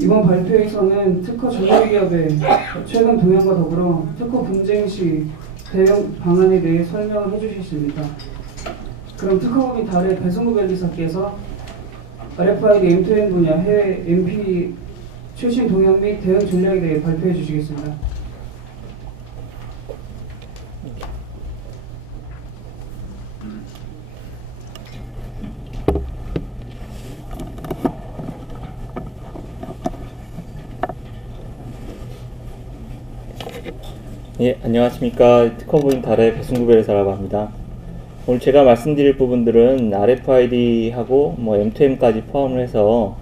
이번 발표에서는 특허 전문기업의 최근 동향과 더불어 특허 분쟁 시 대응 방안에 대해 설명을 해주셨습니다. 그럼 특허법인 달의 배승구 변리사께서 RFID M2M 분야 해외 MP 최신 동향 및 대응 전략에 대해 발표해 주시겠습니다. 예, 안녕하십니까. 특허부인 달의 배승구 변리사라고 합니다. 오늘 제가 말씀드릴 부분들은 RFID하고 M2M까지 포함을 해서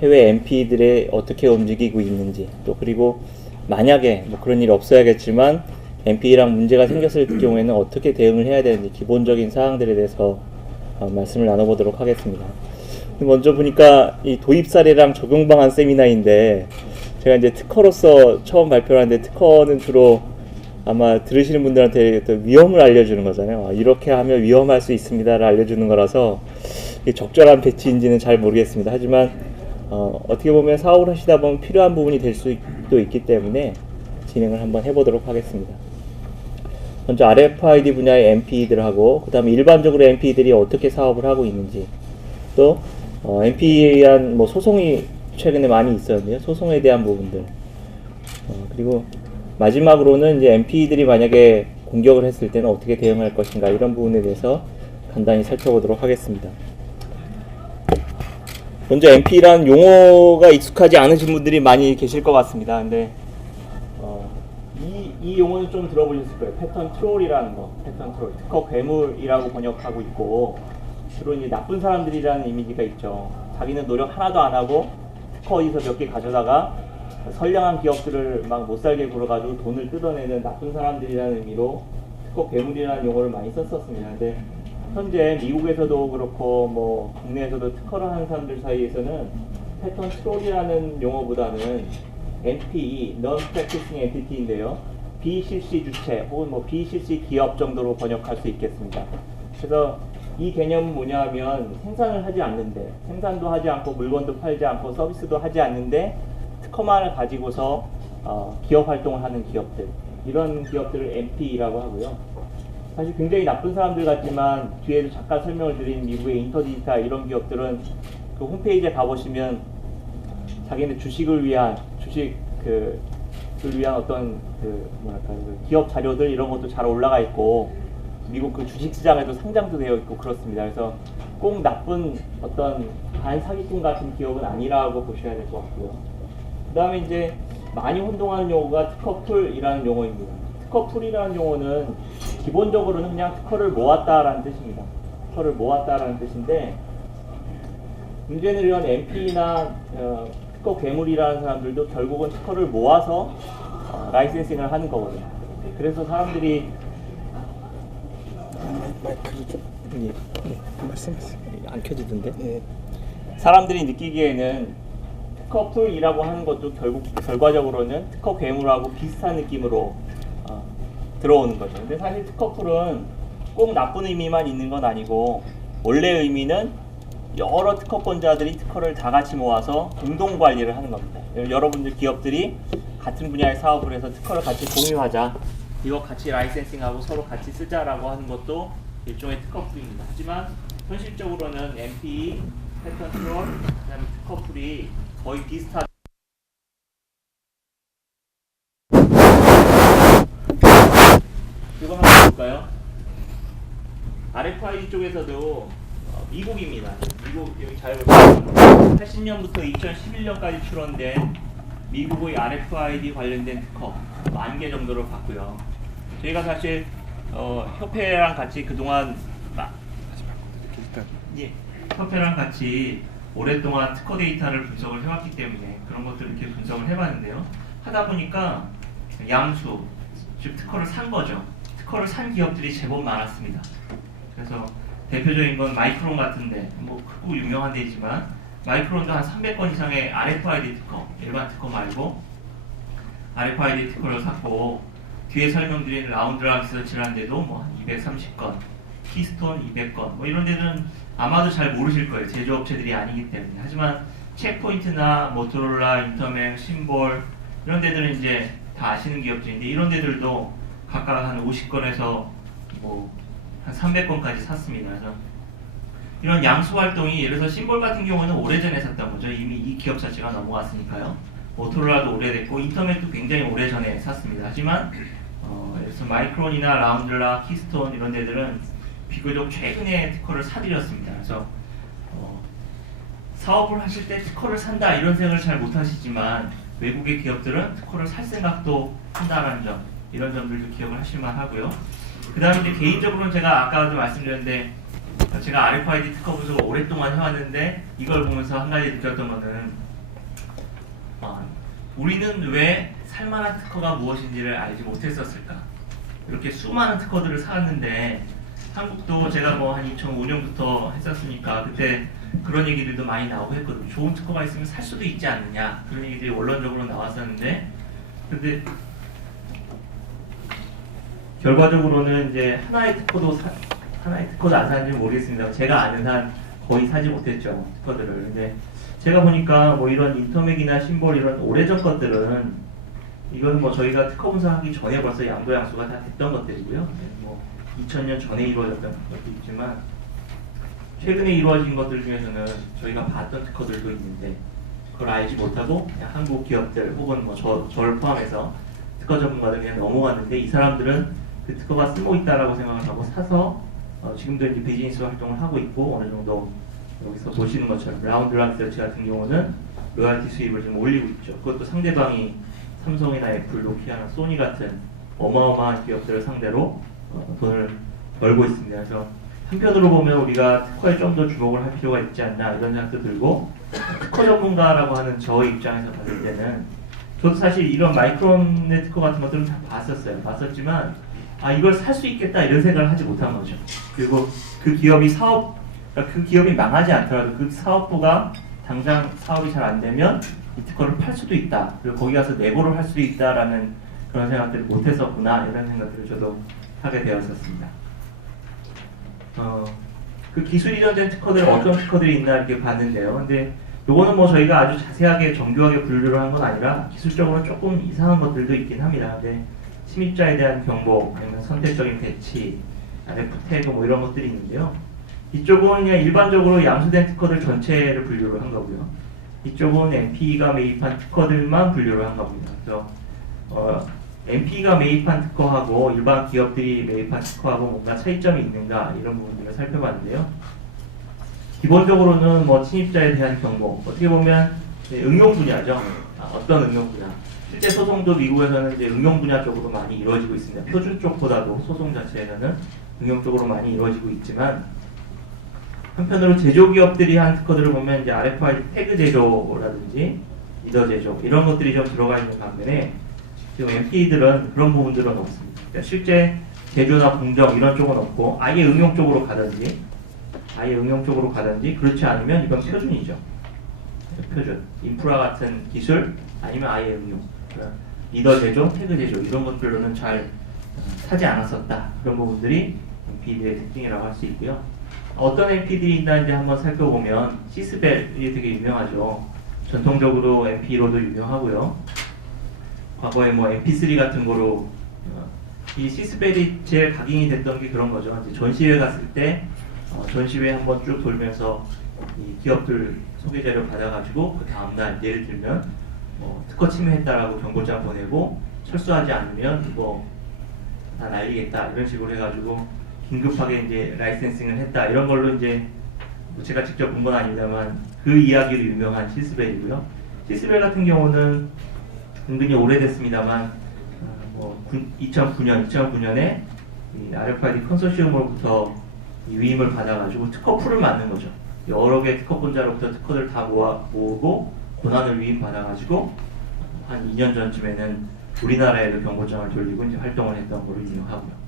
해외 MP들이 어떻게 움직이고 있는지, 또 그리고 만약에 그런 일이 없어야겠지만 MP랑 문제가 생겼을 경우에는 어떻게 대응을 해야 되는지 기본적인 사항들에 대해서 말씀을 나눠보도록 하겠습니다. 먼저 보니까 이 도입 사례랑 적용 방안 세미나인데, 제가 이제 특허로서 처음 발표를 하는데, 특허는 주로 아마 들으시는 분들한테 또 위험을 알려주는 거잖아요. 이렇게 하면 위험할 수 있습니다를 알려주는 거라서 적절한 배치인지는 잘 모르겠습니다. 하지만 어떻게 보면 사업을 하시다 보면 필요한 부분이 될 수도 있기 때문에 진행을 한번 해보도록 하겠습니다. 먼저 RFID 분야의 MP들하고, 그 다음에 일반적으로 MP들이 어떻게 사업을 하고 있는지, 또 MP에 대한 소송이 최근에 많이 있었는데요. 소송에 대한 부분들, 그리고 마지막으로는 이제 MP들이 만약에 공격을 했을 때는 어떻게 대응할 것인가, 이런 부분에 대해서 간단히 살펴보도록 하겠습니다. 먼저 MP라는 용어가 익숙하지 않으신 분들이 많이 계실 것 같습니다. 근데 이 용어는 좀 들어보셨을 거예요. 패턴 트롤이라는 거, 패턴 트롤, 특허 괴물이라고 번역하고 있고, 주로 이제 나쁜 사람들이라는 이미지가 있죠. 자기는 노력 하나도 안 하고 특허 어디서 몇 개 가져다가 선량한 기업들을 막 못살게 굴어가지고 돈을 뜯어내는 나쁜 사람들이라는 의미로 특허 괴물이라는 용어를 많이 썼었습니다. 근데 현재 미국에서도 그렇고 국내에서도 특허를 하는 사람들 사이에서는 패턴 트롤이라는 용어보다는 NPE, Non-Practicing Entity인데요. 비실시 주체 혹은 비실시 기업 정도로 번역할 수 있겠습니다. 그래서 이 개념은 뭐냐 하면, 생산을 하지 않는데, 생산도 하지 않고 물건도 팔지 않고 서비스도 하지 않는데 특허만을 가지고서 기업 활동을 하는 기업들, 이런 기업들을 MP라고 하고요. 사실 굉장히 나쁜 사람들 같지만 뒤에도 잠깐 설명을 드린 미국의 인터디지털 이런 기업들은 그 홈페이지에 가보시면 자기네 주식을 위한 어떤 기업 자료들 이런 것도 잘 올라가 있고, 미국 그 주식시장에도 상장도 되어 있고 그렇습니다. 그래서 꼭 나쁜 어떤 반사기꾼 같은 기업은 아니라고 보셔야 될 것 같고요. 그 다음에 이제 많이 혼동하는 용어가 특허풀이라는 용어입니다. 특허풀이라는 용어는 기본적으로는 그냥 특허를 모았다라는 뜻입니다. 특허를 모았다라는 뜻인데, 문제는 이런 MP나 특허 괴물이라는 사람들도 결국은 특허를 모아서 라이센싱을 하는 거거든요. 그래서 사람들이 말씀하세요. 안 켜지던데? 예. 사람들이 느끼기에는 특허풀이라고 하는 것도 결과적으로는 특허 괴물하고 비슷한 느낌으로 들어오는 거죠. 근데 사실 특허풀은 꼭 나쁜 의미만 있는 건 아니고, 원래 의미는 여러 특허권자들이 특허를 다 같이 모아서 공동 관리를 하는 겁니다. 여러분들 기업들이 같은 분야의 사업을 해서 특허를 같이 공유하자, 이거 같이 라이센싱하고 서로 같이 쓰자라고 하는 것도 일종의 특허풀입니다. 하지만 현실적으로는 MPE, 패턴 트롤, 그다음에 특허풀이 거의 비슷하다. 이거 한번 볼까요? RFID 쪽에서도 미국입니다. 미국 여기 잘 보시면 80년부터 2011년까지 출원된 미국의 RFID 관련된 특허 10,000개 정도를 봤고요. 저희가 사실 협회랑 같이 그동안 협회랑 같이 오랫동안 특허 데이터를 분석을 해왔기 때문에 그런 것들을 이렇게 분석을 해봤는데요. 하다 보니까 양수, 즉 특허를 산 거죠. 특허를 산 기업들이 제법 많았습니다. 그래서 대표적인 건 마이크론 같은데, 크고 유명한 데이지만 마이크론도 한 300건 이상의 RFID 특허, 일반 특허 말고 RFID 특허를 샀고, 뒤에 설명드린 라운드랑 리서치라는 데도 한 230건, 키스톤 200건, 이런 데는 아마도 잘 모르실 거예요. 제조업체들이 아니기 때문에. 하지만 체크포인트나 모토로라, 인터맥, 심볼 이런 데들은 이제 다 아시는 기업들인데 이런 데들도 각각 한 50건에서 뭐 한 300건까지 샀습니다. 그래서 이런 양수 활동이 예를 들어서 심볼 같은 경우는 오래전에 샀던 거죠. 이미 이 기업 자체가 넘어왔으니까요. 모토로라도 오래됐고 인터맥도 굉장히 오래전에 샀습니다. 하지만 예를 들어서 마이크론이나 라운드라, 키스톤 이런 데들은 비교적 최근에 특허를 사들였습니다. 그래서 사업을 하실 때 특허를 산다 이런 생각을 잘 못하시지만 외국의 기업들은 특허를 살 생각도 한다는 점, 이런 점들도 기억을 하실 만하고요. 그 다음에 이제 개인적으로는 제가 아까도 말씀드렸는데 제가 RFID 특허 분석을 오랫동안 해왔는데 이걸 보면서 한 가지 느꼈던 거는 우리는 왜 살만한 특허가 무엇인지를 알지 못했었을까. 이렇게 수많은 특허들을 사왔는데 한국도 제가 뭐 한 2005년부터 했었으니까 그때 그런 얘기들도 많이 나오고 했거든요. 좋은 특허가 있으면 살 수도 있지 않느냐 그런 얘기들이 원론적으로 나왔었는데 근데 결과적으로는 이제 하나의 특허도 안 사는지 모르겠습니다. 제가 아는 한 거의 사지 못했죠 특허들을. 근데 제가 보니까 뭐 이런 인터맥이나 심볼 이런 오래전 것들은 이건 뭐 저희가 특허 분석하기 전에 벌써 양도 양수가 다 됐던 것들이고요. 뭐 2000년 전에 이루어졌던 것도 있지만 최근에 이루어진 것들 중에서는 저희가 봤던 특허들도 있는데 그걸 알지 못하고 그냥 한국 기업들 혹은 뭐 저를 포함해서 특허 전문가들 그냥 넘어갔는데 이 사람들은 그 특허가 쓸모 있다라고 생각을 하고 사서 지금도 이제 비즈니스 활동을 하고 있고 어느 정도 여기서 보시는 것처럼 라운드락 리서치 같은 경우는 로열티 수입을 좀 올리고 있죠. 그것도 상대방이 삼성이나 애플, 노키아나 소니 같은 어마어마한 기업들을 상대로 돈을 벌고 있습니다. 그래서 한편으로 보면 우리가 특허에 좀 더 주목을 할 필요가 있지 않나 이런 생각도 들고 특허 전문가라고 하는 저 입장에서 봤을 때는 저도 사실 이런 마이크론의 특허 같은 것들은 다 봤었지만 이걸 살 수 있겠다 이런 생각을 하지 못한 거죠. 그리고 그 기업이 망하지 않더라도 그 사업부가 당장 사업이 잘 안 되면 이 특허를 팔 수도 있다. 그리고 거기 가서 내고를 할 수도 있다라는 그런 생각들을 못했었구나 이런 생각들을 저도 하게 되었었습니다. 그 기술 이전된 특허들 어떤 특허들이 있나 이렇게 봤는데요. 근데 요거는 뭐 저희가 아주 자세하게 정교하게 분류를 한 건 아니라 기술적으로 조금 이상한 것들도 있긴 합니다. 근데 침입자에 대한 경보, 아니면 선택적인 배치, RF 태그 뭐 이런 것들이 있는데요. 이쪽은 그냥 일반적으로 양수된 특허들 전체를 분류를 한 거고요. 이쪽은 MP가 매입한 특허들만 분류를 한 겁니다. 그래서 MP가 매입한 특허하고 일반 기업들이 매입한 특허하고 뭔가 차이점이 있는가 이런 부분들을 살펴봤는데요. 기본적으로는 뭐 침입자에 대한 경고, 어떻게 보면 응용 분야죠. 어떤 응용 분야. 실제 소송도 미국에서는 이제 응용 분야 쪽으로 많이 이루어지고 있습니다. 표준 쪽보다도 소송 자체에서는 응용 쪽으로 많이 이루어지고 있지만 한편으로 제조기업들이 한 특허들을 보면 이제 RFID 태그 제조라든지 리더 제조 이런 것들이 좀 들어가 있는 반면에 지금 MP들은 그런 부분들은 없습니다. 그러니까 실제 제조나 공정 이런 쪽은 없고 아예 응용 쪽으로 가든지 그렇지 않으면 이건 표준이죠. 표준. 인프라 같은 기술 아니면 아예 응용. 그러니까 리더 제조, 태그 제조 이런 것들로는 잘 사지 않았었다. 그런 부분들이 MP들의 특징이라고 할 수 있고요. 어떤 MP들이 있는지 한번 살펴보면 시스벨이 되게 유명하죠. 전통적으로 MP로도 유명하고요. 과거에 뭐 MP3 같은 거로 이 시스벨이 제일 각인이 됐던 게 그런 거죠. 이제 전시회 갔을 때 전시회 한번 쭉 돌면서 이 기업들 소개 자료 받아가지고 그 다음날 예를 들면 특허 침해했다라고 경고장 보내고 철수하지 않으면 다 날리겠다 이런 식으로 해가지고 긴급하게 이제 라이센싱을 했다 이런 걸로 이제 제가 직접 본 건 아닙니다만 그 이야기로 유명한 시스벨이고요. 시스벨 같은 경우는 은근히 오래됐습니다만 2009년에 이 RFID 컨소시엄으로부터 위임을 받아가지고 특허 풀을 만든 거죠. 여러 개 특허권자로부터 특허를 다 모으고 권한을 위임받아가지고 한 2년 전쯤에는 우리나라에도 경고장을 돌리고 이제 활동을 했던 걸로 유명하고요.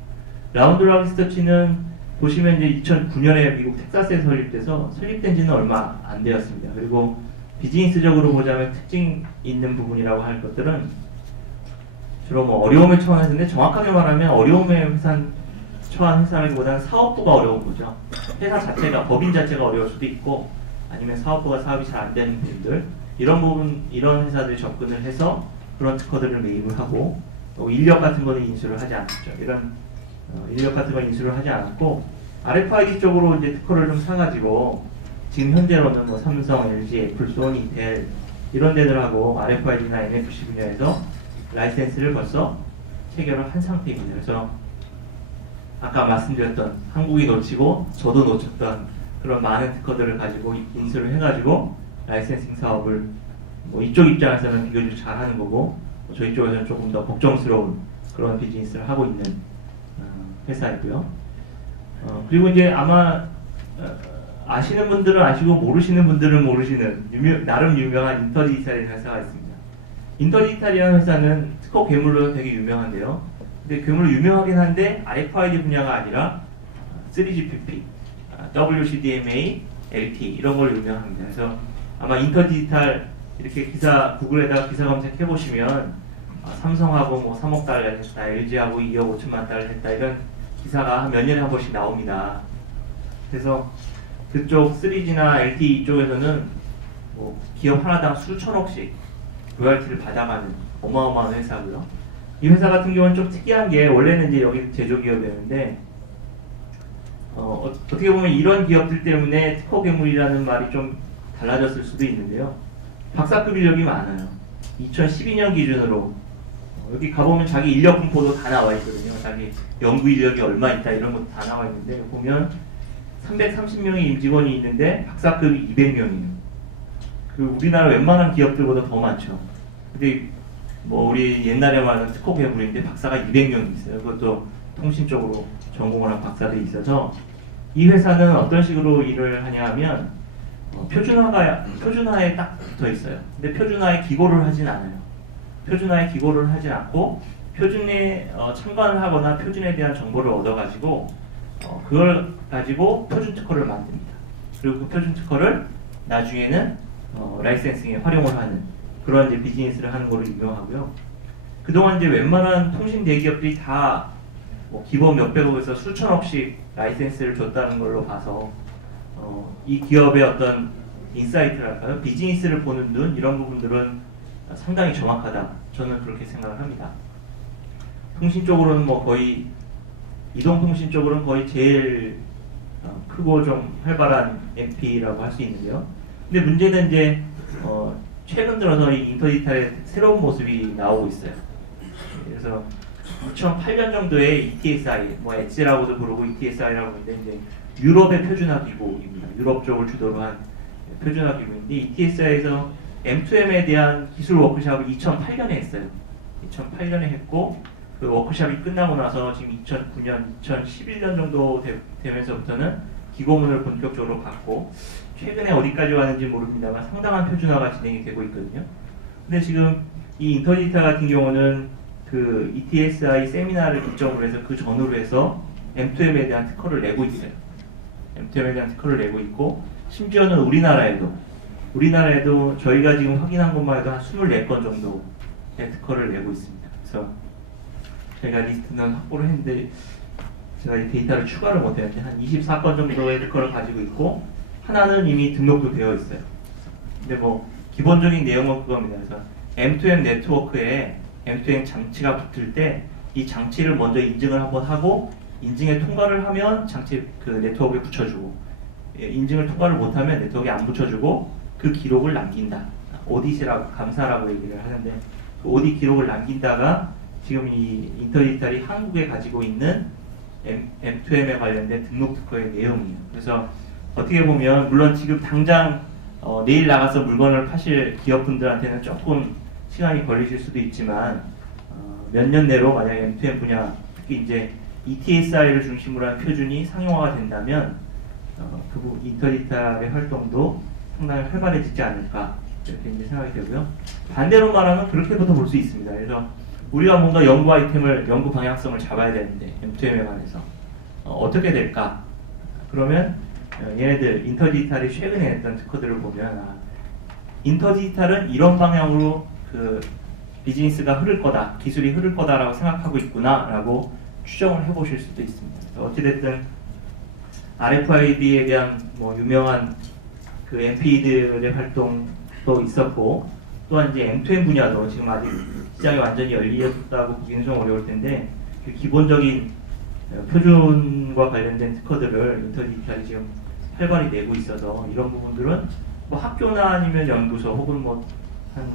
라운드락 리서치는 보시면 이제 2009년에 미국 텍사스에 설립된 지는 얼마 안 되었습니다. 그리고 비즈니스적으로 보자면 특징 있는 부분이라고 할 것들은 주로 뭐 어려움을 처한 회사인데 정확하게 말하면 어려움에 처한 회사라기보다는 사업부가 어려운 거죠. 회사 자체가, 법인 자체가 어려울 수도 있고 아니면 사업부가 사업이 잘 안 되는 분들, 이런 부분, 이런 회사들이 접근을 해서 그런 특허들을 매입을 하고, 또 인력 같은 거는 인수를 하지 않았죠. 이런 인력 같은 건 인수를 하지 않았고, RFID 쪽으로 이제 특허를 좀 사가지고 지금 현재로는 뭐 삼성, LG, 애플, 소니, 델 이런 데들하고 RFID나 NFC 분야에서 라이센스를 벌써 체결을 한 상태입니다. 그래서 아까 말씀드렸던 한국이 놓치고 저도 놓쳤던 그런 많은 특허들을 가지고 인수를 해가지고 라이센싱 사업을 뭐 이쪽 입장에서는 비교적 잘하는 거고, 저희 쪽에서는 조금 더 걱정스러운 그런 비즈니스를 하고 있는 회사이고요. 그리고 이제 아마 아시는 분들은 아시고 모르시는 분들은 모르시는 나름 유명한 인터디지털이라는 회사가 있습니다. 인터디지털이라는 회사는 특허 괴물로 되게 유명한데요. 근데 괴물로 유명하긴 한데 RFID 분야가 아니라 3GPP, WCDMA, LT 이런 걸로 유명합니다. 그래서 아마 인터디지털 이렇게 구글에다가 기사 검색해 보시면 삼성하고 뭐 3억 달러를 했다, LG하고 2억 5천만 달러를 했다 이런 기사가 몇 년에 한 번씩 나옵니다. 그래서 그쪽 3G나 LTE 이쪽에서는 뭐 기업 하나당 수천억씩 로열티를 받아가는 어마어마한 회사고요. 이 회사 같은 경우는 좀 특이한 게, 원래는 이제 여기 제조기업이었는데 어떻게 보면 이런 기업들 때문에 특허 괴물이라는 말이 좀 달라졌을 수도 있는데요. 박사급 인력이 많아요. 2012년 기준으로 여기 가보면 자기 인력 분포도 다 나와 있거든요. 자기 연구 인력이 얼마 있다 이런 것도 다 나와 있는데, 보면 330명의 임직원이 있는데 박사급이 200명이에요. 그 우리나라 웬만한 기업들보다 더 많죠. 근데 뭐 우리 옛날에 말하는 특허 괴물인데 박사가 200명이 있어요. 그것도 통신 쪽으로 전공을 한 박사들이 있어서, 이 회사는 어떤 식으로 일을 하냐 하면 표준화에 딱 붙어 있어요. 근데 표준화에 기고를 하진 않아요. 표준화에 기고를 하진 않고 표준에 참관을 하거나 표준에 대한 정보를 얻어가지고 그걸 가지고 표준 특허를 만듭니다. 그리고 그 표준 특허를 나중에는 라이센싱에 활용을 하는 그런 이제 비즈니스를 하는 걸로 유명하고요. 그동안 이제 웬만한 통신 대기업들이 다 뭐 기본 몇백억에서 수천억씩 라이센스를 줬다는 걸로 봐서 이 기업의 어떤 인사이트랄까요? 비즈니스를 보는 눈, 이런 부분들은 상당히 정확하다. 저는 그렇게 생각을 합니다. 통신 쪽으로는 뭐 거의, 이동통신 쪽으로는 거의 제일 크고 좀 활발한 MP라고 할 수 있는데요. 근데 문제는 이제 최근 들어서 이 인터디지털의 새로운 모습이 나오고 있어요. 그래서 2008년 정도에 ETSI, 뭐 엣지라고도 부르고 ETSI라고 하는데, 이제 유럽의 표준화 기구입니다. 유럽 쪽을 주도로 한 표준화 기구인데, ETSI에서 M2M에 대한 기술 워크숍을 2008년에 했어요. 2008년에 했고, 그 워크숍이 끝나고 나서 지금 2009년, 2011년 정도 되면서부터는 기고문을 본격적으로 받고, 최근에 어디까지 왔는지 모릅니다만 상당한 표준화가 진행이 되고 있거든요. 근데 지금 이 인터디지털 같은 경우는 그 ETSI 세미나를 기점으로 해서 그 전후로 해서 M2M에 대한 특허를 내고 있어요. M2M에 대한 특허를 내고 있고, 심지어는 우리나라에도 저희가 지금 확인한 것만 해도 한 24건 정도의 특허를 내고 있습니다. 그래서 저희가 리스트는 확보를 했는데 제가 이 데이터를 추가를 못했는데 한 24건 정도의 특허를 가지고 있고, 하나는 이미 등록도 되어 있어요. 근데 뭐 기본적인 내용은 그겁니다. 그래서 M2M 네트워크에 M2M 장치가 붙을 때 이 장치를 먼저 인증을 한번 하고, 인증에 통과를 하면 장치 그 네트워크에 붙여주고, 인증을 통과를 못하면 네트워크에 안 붙여주고 그 기록을 남긴다. 오디시라고, 감사라고 얘기를 하는데, 그 오디 기록을 남긴다가 지금 이 인터디지털이 한국에 가지고 있는 M2M에 관련된 등록 특허의 내용이에요. 그래서 어떻게 보면 물론 지금 당장 내일 나가서 물건을 파실 기업분들한테는 조금 시간이 걸리실 수도 있지만, 몇 년 내로 만약 M2M 분야, 특히 이제 ETSI를 중심으로 한 표준이 상용화가 된다면 그 인터디지털의 활동도 상당히 활발해지지 않을까, 이렇게 이제 생각이 되고요. 반대로 말하면 그렇게부터 볼 수 있습니다. 그래서 우리가 뭔가 연구 아이템을, 연구 방향성을 잡아야 되는데 M2M에 관해서 어떻게 될까? 그러면 얘네들 인터디지털이 최근에 냈던 특허들을 보면 인터디지털은 이런 방향으로 그 비즈니스가 흐를 거다, 기술이 흐를 거다라고 생각하고 있구나라고 추정을 해보실 수도 있습니다. 어찌됐든 RFID에 대한 뭐 유명한 그 그 MP들의 활동도 있었고, 또한 이제 M2M 분야도 지금 아직 시장이 완전히 열렸다고 보기는 좀 어려울 텐데, 그 기본적인 표준과 관련된 특허들을 인터디지털이 지금 활발히 내고 있어서 이런 부분들은 뭐 학교나 아니면 연구소 혹은 뭐 한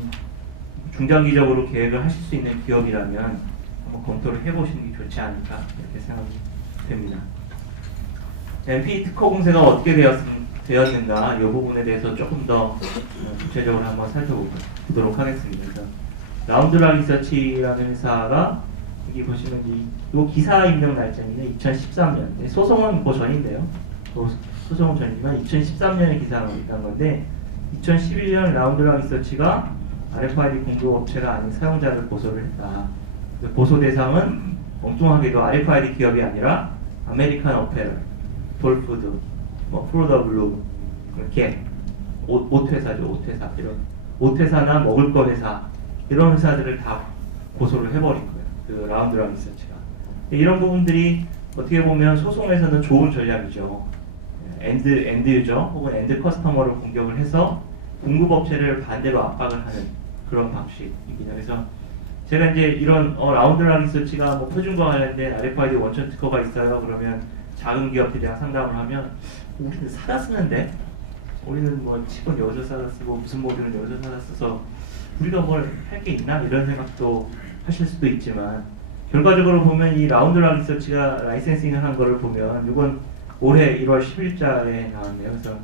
중장기적으로 계획을 하실 수 있는 기업이라면 한번 검토를 해보시는 게 좋지 않을까 이렇게 생각이 됩니다. MP 특허 공세가 어떻게 되었는가 이 부분에 대해서 조금 더 구체적으로 한번 살펴보도록 하겠습니다. 그래서 라운드락 리서치라는 회사가 여기 보시면 이 기사 입력 날짜는 2013년 소송은 그 전인데요. 소송은 전이지만 2013년에 기사가 난 건데 2011년 라운드락 리서치가 RFID 공급업체가 아닌 사용자를 고소를 했다. 고소 대상은 엉뚱하게도 RFID 기업이 아니라 아메리칸 어페럴, 돌푸드, 뭐 프로더블루, 이렇게 옷회사죠. 옷회사 이런 옷회사나 먹을 거 회사 이런 회사들을 다 고소를 해버린 거예요. 그 라운드락 리서치가. 이런 부분들이 어떻게 보면 소송에서는 좋은 전략이죠. 엔드 유저 혹은 엔드 커스터머를 공격을 해서 공급업체를 반대로 압박을 하는 그런 방식입니다. 그래서 제가 이제 이런 라운드락 리서치가 뭐 표준과 관련된 RFID 원천 특허가 있어요. 그러면 작은 기업들이랑 상담을 하면 우리는 사다 쓰는데 우리는 뭐 칩은 여기서 사다 쓰고 무슨 모듈은 여기서 사다 써서 우리가 뭘 할 게 있나 이런 생각도 하실 수도 있지만 결과적으로 보면 이 라운드락 리서치가 라이센싱을 한 거를 보면 이건 올해 1월 10일자에 나왔네요. 그래서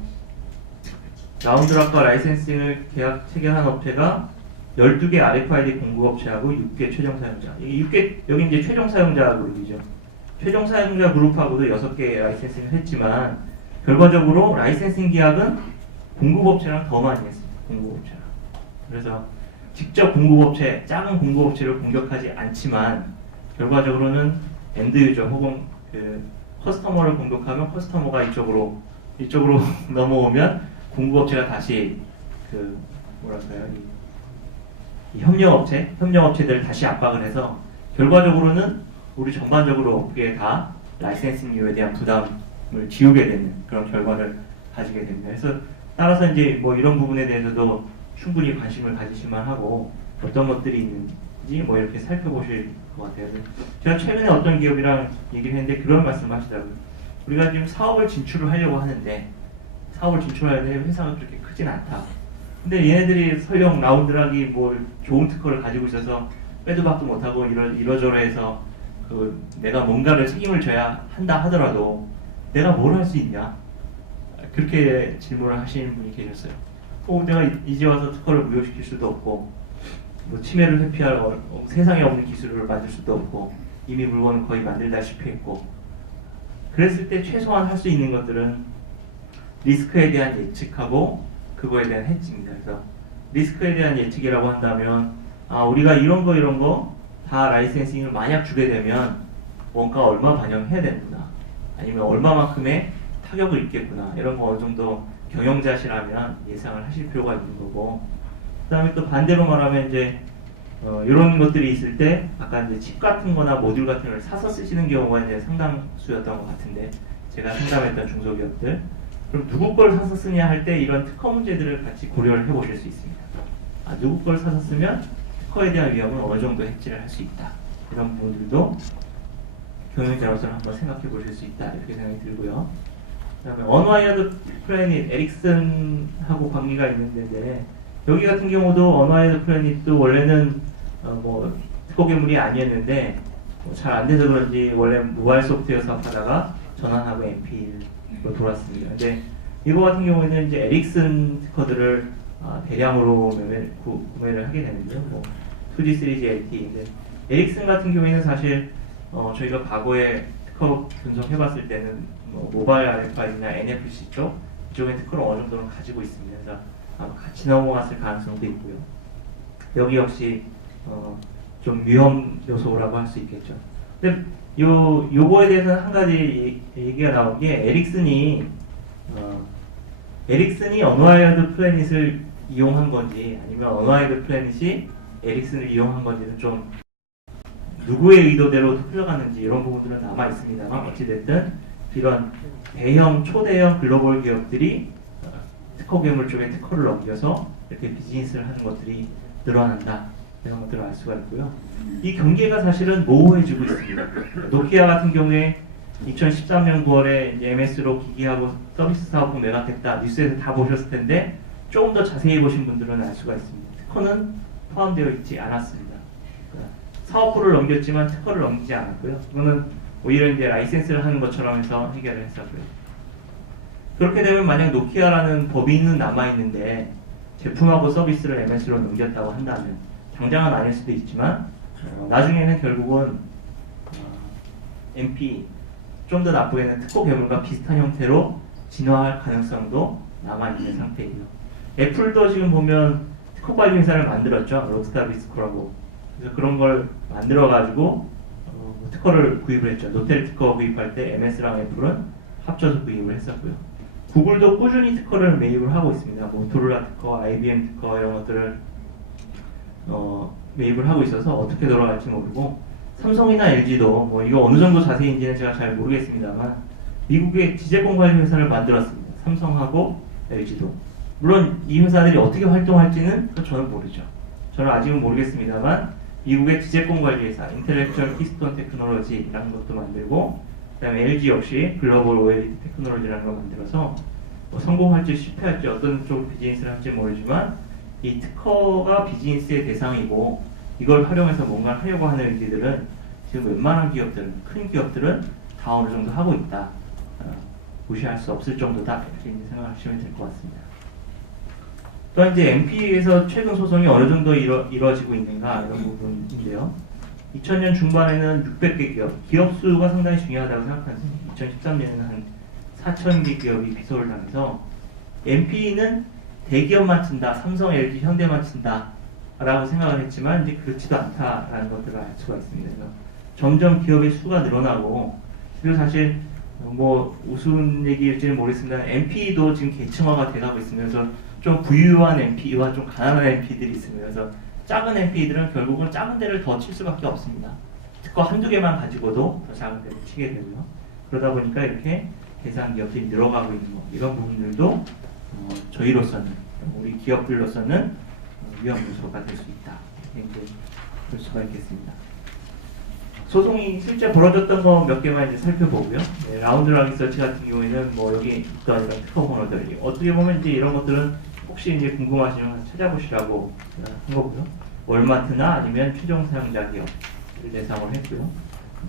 라운드락과 라이센싱을 계약 체결한 업체가 12개 RFID 공급업체하고 6개 최종 사용자. 이 6개 여기 이제 최종 사용자 그룹이죠. 최종 사용자 그룹하고도 6개 라이센싱을 했지만 결과적으로 라이센싱 계약은 공급업체랑 더 많이 했습니다. 공급업체랑. 그래서 직접 공급업체, 작은 공급업체를 공격하지 않지만 결과적으로는 엔드 유저 혹은 그 커스터머를 공격하면 커스터머가 이쪽으로 넘어오면 공급업체가 다시 그 뭐랄까요? 이 협력업체들을 다시 압박을 해서 결과적으로는 우리 전반적으로 업계에 다 라이센싱료에 대한 부담을 지우게 되는 그런 결과를 가지게 됩니다. 그래서 따라서 이제 뭐 이런 부분에 대해서도 충분히 관심을 가지실만 하고 어떤 것들이 있는지 뭐 이렇게 살펴보실 것 같아요. 제가 최근에 어떤 기업이랑 얘기를 했는데 그런 말씀을 하시더라고요. 우리가 지금 사업을 진출을 하려고 하는데 사업을 진출하려면 회사가 그렇게 크진 않다. 근데 얘네들이 설령 라운드락이 뭘 좋은 특허를 가지고 있어서 빼도 박도 못하고 이러저러해서 그 내가 뭔가를 책임을 져야 한다 하더라도 내가 뭘 할 수 있냐? 그렇게 질문을 하시는 분이 계셨어요. 내가 이제 와서 특허를 무효시킬 수도 없고 뭐 침해를 회피할 세상에 없는 기술을 만들 수도 없고 이미 물건은 거의 만들다시피 했고 그랬을 때 최소한 할 수 있는 것들은 리스크에 대한 예측하고 그거에 대한 해치입니다. 그래서 리스크에 대한 예측이라고 한다면 우리가 이런 거 다 라이센싱을 만약 주게 되면 원가 얼마 반영해야 되는구나 아니면 얼마만큼의 타격을 입겠구나 이런 거 어느 정도 경영자시라면 예상을 하실 필요가 있는 거고 그 다음에 또 반대로 말하면 이제 이런 것들이 있을 때 아까 이제 칩 같은 거나 모듈 같은 걸 사서 쓰시는 경우가 이제 상당수였던 것 같은데 제가 상담했던 중소기업들 그럼 누구 걸 사서 쓰냐 할 때 이런 특허 문제들을 같이 고려를 해보실 수 있습니다. 누구 걸 사서 쓰면 특허에 대한 위험은 어느 정도 해치를 할 수 있다. 이런 부분들도 경영자로서는 한번 생각해 보실 수 있다. 이렇게 생각이 들고요. 그 다음에 언와이어드 플래닛, 에릭슨하고 관계가 있는데 여기 같은 경우도 언와이어드 플래닛도 원래는 뭐 특허 괴물이 아니었는데 잘 안 돼서 그런지 원래 모바일 소프트웨어 사업하다가 전환하고 MP로 돌았습니다. 근데 이거 같은 경우에는 이제 에릭슨 특허들을 대량으로 구매를 하게 되는데요. 뭐 2G, 3G, LTE. 에릭슨 같은 경우에는 사실 저희가 과거에 특허 분석해봤을 때는 뭐 모바일 RFID나 NFC 쪽 이쪽에 특허를 어느 정도는 가지고 있습니다. 그래서 아마 같이 넘어갔을 가능성도 있고요. 여기 역시 좀 위험 요소라고 할 수 있겠죠. 근데 요거에 대해서는 한 가지 얘기가 나온 게 에릭슨이 언와이어드 플래닛을 이용한 건지 아니면 언와이어드 플래닛이 에릭슨을 이용한 건지는 좀 누구의 의도대로 흘러가는지 이런 부분들은 남아 있습니다만 어찌됐든 이런 대형 초대형 글로벌 기업들이 특허 괴물 쪽에 특허를 넘겨서 이렇게 비즈니스를 하는 것들이 늘어난다. 이런 것들을 알 수가 있고요. 이 경계가 사실은 모호해지고 있습니다. 노키아 같은 경우에 2013년 9월에 MS로 기기하고 서비스 사업부 매각했다. 뉴스에서 다 보셨을 텐데 조금 더 자세히 보신 분들은 알 수가 있습니다. 특허는 포함되어 있지 않았습니다. 사업부를 넘겼지만 특허를 넘기지 않았고요. 이거는 오히려 이제 라이센스를 하는 것처럼 해서 해결을 했었고요. 그렇게 되면 만약 노키아라는 법인은 남아있는데 제품하고 서비스를 MS로 넘겼다고 한다면 당장은 아닐 수도 있지만 나중에는 결국은 MP 좀 더 나쁘게는 특허 괴물과 비슷한 형태로 진화할 가능성도 남아있는 상태이고요. 애플도 지금 보면 특허 관리 회사를 만들었죠. 록스타 비스코라고. 그래서 그런 걸 만들어가지고 특허를 구입을 했죠. 노텔 특허 구입할 때 MS랑 애플은 합쳐서 구입을 했었고요. 구글도 꾸준히 특허를 매입을 하고 있습니다. 모토로라 특허, IBM 특허 이런 것들을 매입을 하고 있어서 어떻게 돌아갈지 모르고 삼성이나 LG도 뭐 이거 어느 정도 자세히인지는 제가 잘 모르겠습니다만 미국의 지재권 관리 회사를 만들었습니다. 삼성하고 LG도. 물론 이 회사들이 어떻게 활동할지는 저는 모르죠. 저는 아직은 모르겠습니다만 미국의 지재권 관리 회사 인텔렉츄얼 키스톤 테크놀로지라는 것도 만들고 그다음에 LG 역시 글로벌 OLED 테크놀로지라는 걸 만들어서 뭐 성공할지 실패할지 어떤 쪽 비즈니스를 할지 모르지만 이 특허가 비즈니스의 대상이고 이걸 활용해서 뭔가 하려고 하는 의지들은 지금 웬만한 기업들은 큰 기업들은 다 어느 정도 하고 있다. 무시할 수 없을 정도다. 이렇게 생각하시면 될 것 같습니다. 또한 이제 MP에서 최근 소송이 어느 정도 이루어지고 있는가 이런 부분인데요. 2000년 중반에는 600개 기업 수가 상당히 중요하다고 생각하는데 2013년에는 한 4,000개 기업이 비소를 당해서 MP는 대기업만 친다, 삼성, LG, 현대만 친다 라고 생각을 했지만 이제 그렇지도 않다라는 것들을 알 수가 있습니다. 그래서 점점 기업의 수가 늘어나고 그리고 사실 뭐 우스운 얘기일지는 모르겠습니다. MP도 지금 계층화가 돼가고 있습니다. 그래서 좀 부유한 MP와 좀 가난한 MP들이 있습니다. 그래서 작은 MP들은 결국은 작은 데를 더 칠 수밖에 없습니다. 특허 한두 개만 가지고도 더 작은 데를 치게 되고요. 그러다 보니까 이렇게 대상 기업들이 늘어가고 있는 거 이런 부분들도 저희로서는 우리 기업들로서는 위험 요소가 될 수 있다. 이렇게 이제 볼 수가 있겠습니다. 소송이 실제 벌어졌던 거 몇 개만 이제 살펴보고요. 네, 라운드 락리서치 같은 경우에는 뭐 여기 있던 이런 특허 번호들 어떻게 보면 이제 이런 것들은 혹시 이제 궁금하시면 찾아보시라고 한 거고요. 월마트나 아니면 최종 사용자 기업을 대상으로 했고요.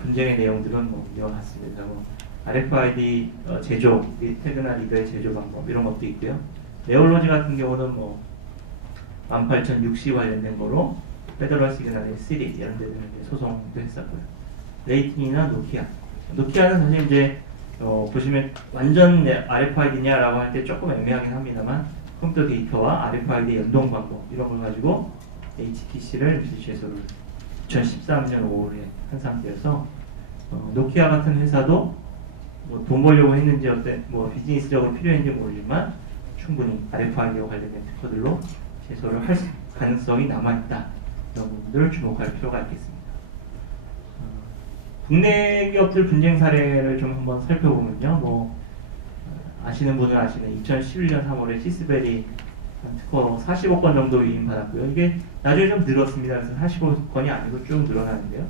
분쟁의 내용들은 뭐 이와 같습니다. 뭐 RFID 제조, 태그나 리더의 제조 방법 이런 것도 있고요. 네올로지 같은 경우는 뭐 18006C 관련된 거로 페더럴 시그널의 S3 이런 데들 소송도 했었고요. 레이팅이나 노키아는 사실 이제 보시면 완전 RFID냐라고 할 때 조금 애매하긴 합니다만 컴퓨터 데이터와 RFID 연동 방법 이런 걸 가지고 HTC를 제소를 2013년 5월에 한 상태여서 노키아 같은 회사도 뭐 돈 벌려고 했는지 뭐 비즈니스적으로 필요했는지 모르지만 충분히 RFID와 관련된 특허들로 제소를 할 가능성이 남아있다. 이런 부분들을 주목할 필요가 있겠습니다. 국내 기업들 분쟁 사례를 좀 한번 살펴보면요. 뭐 아시는 분은 아시는 2011년 3월에 시스베리 특허 45건 정도 위임받았고요. 이게 나중에 좀 늘었습니다. 그래서 45건이 아니고 쭉 늘어나는데요.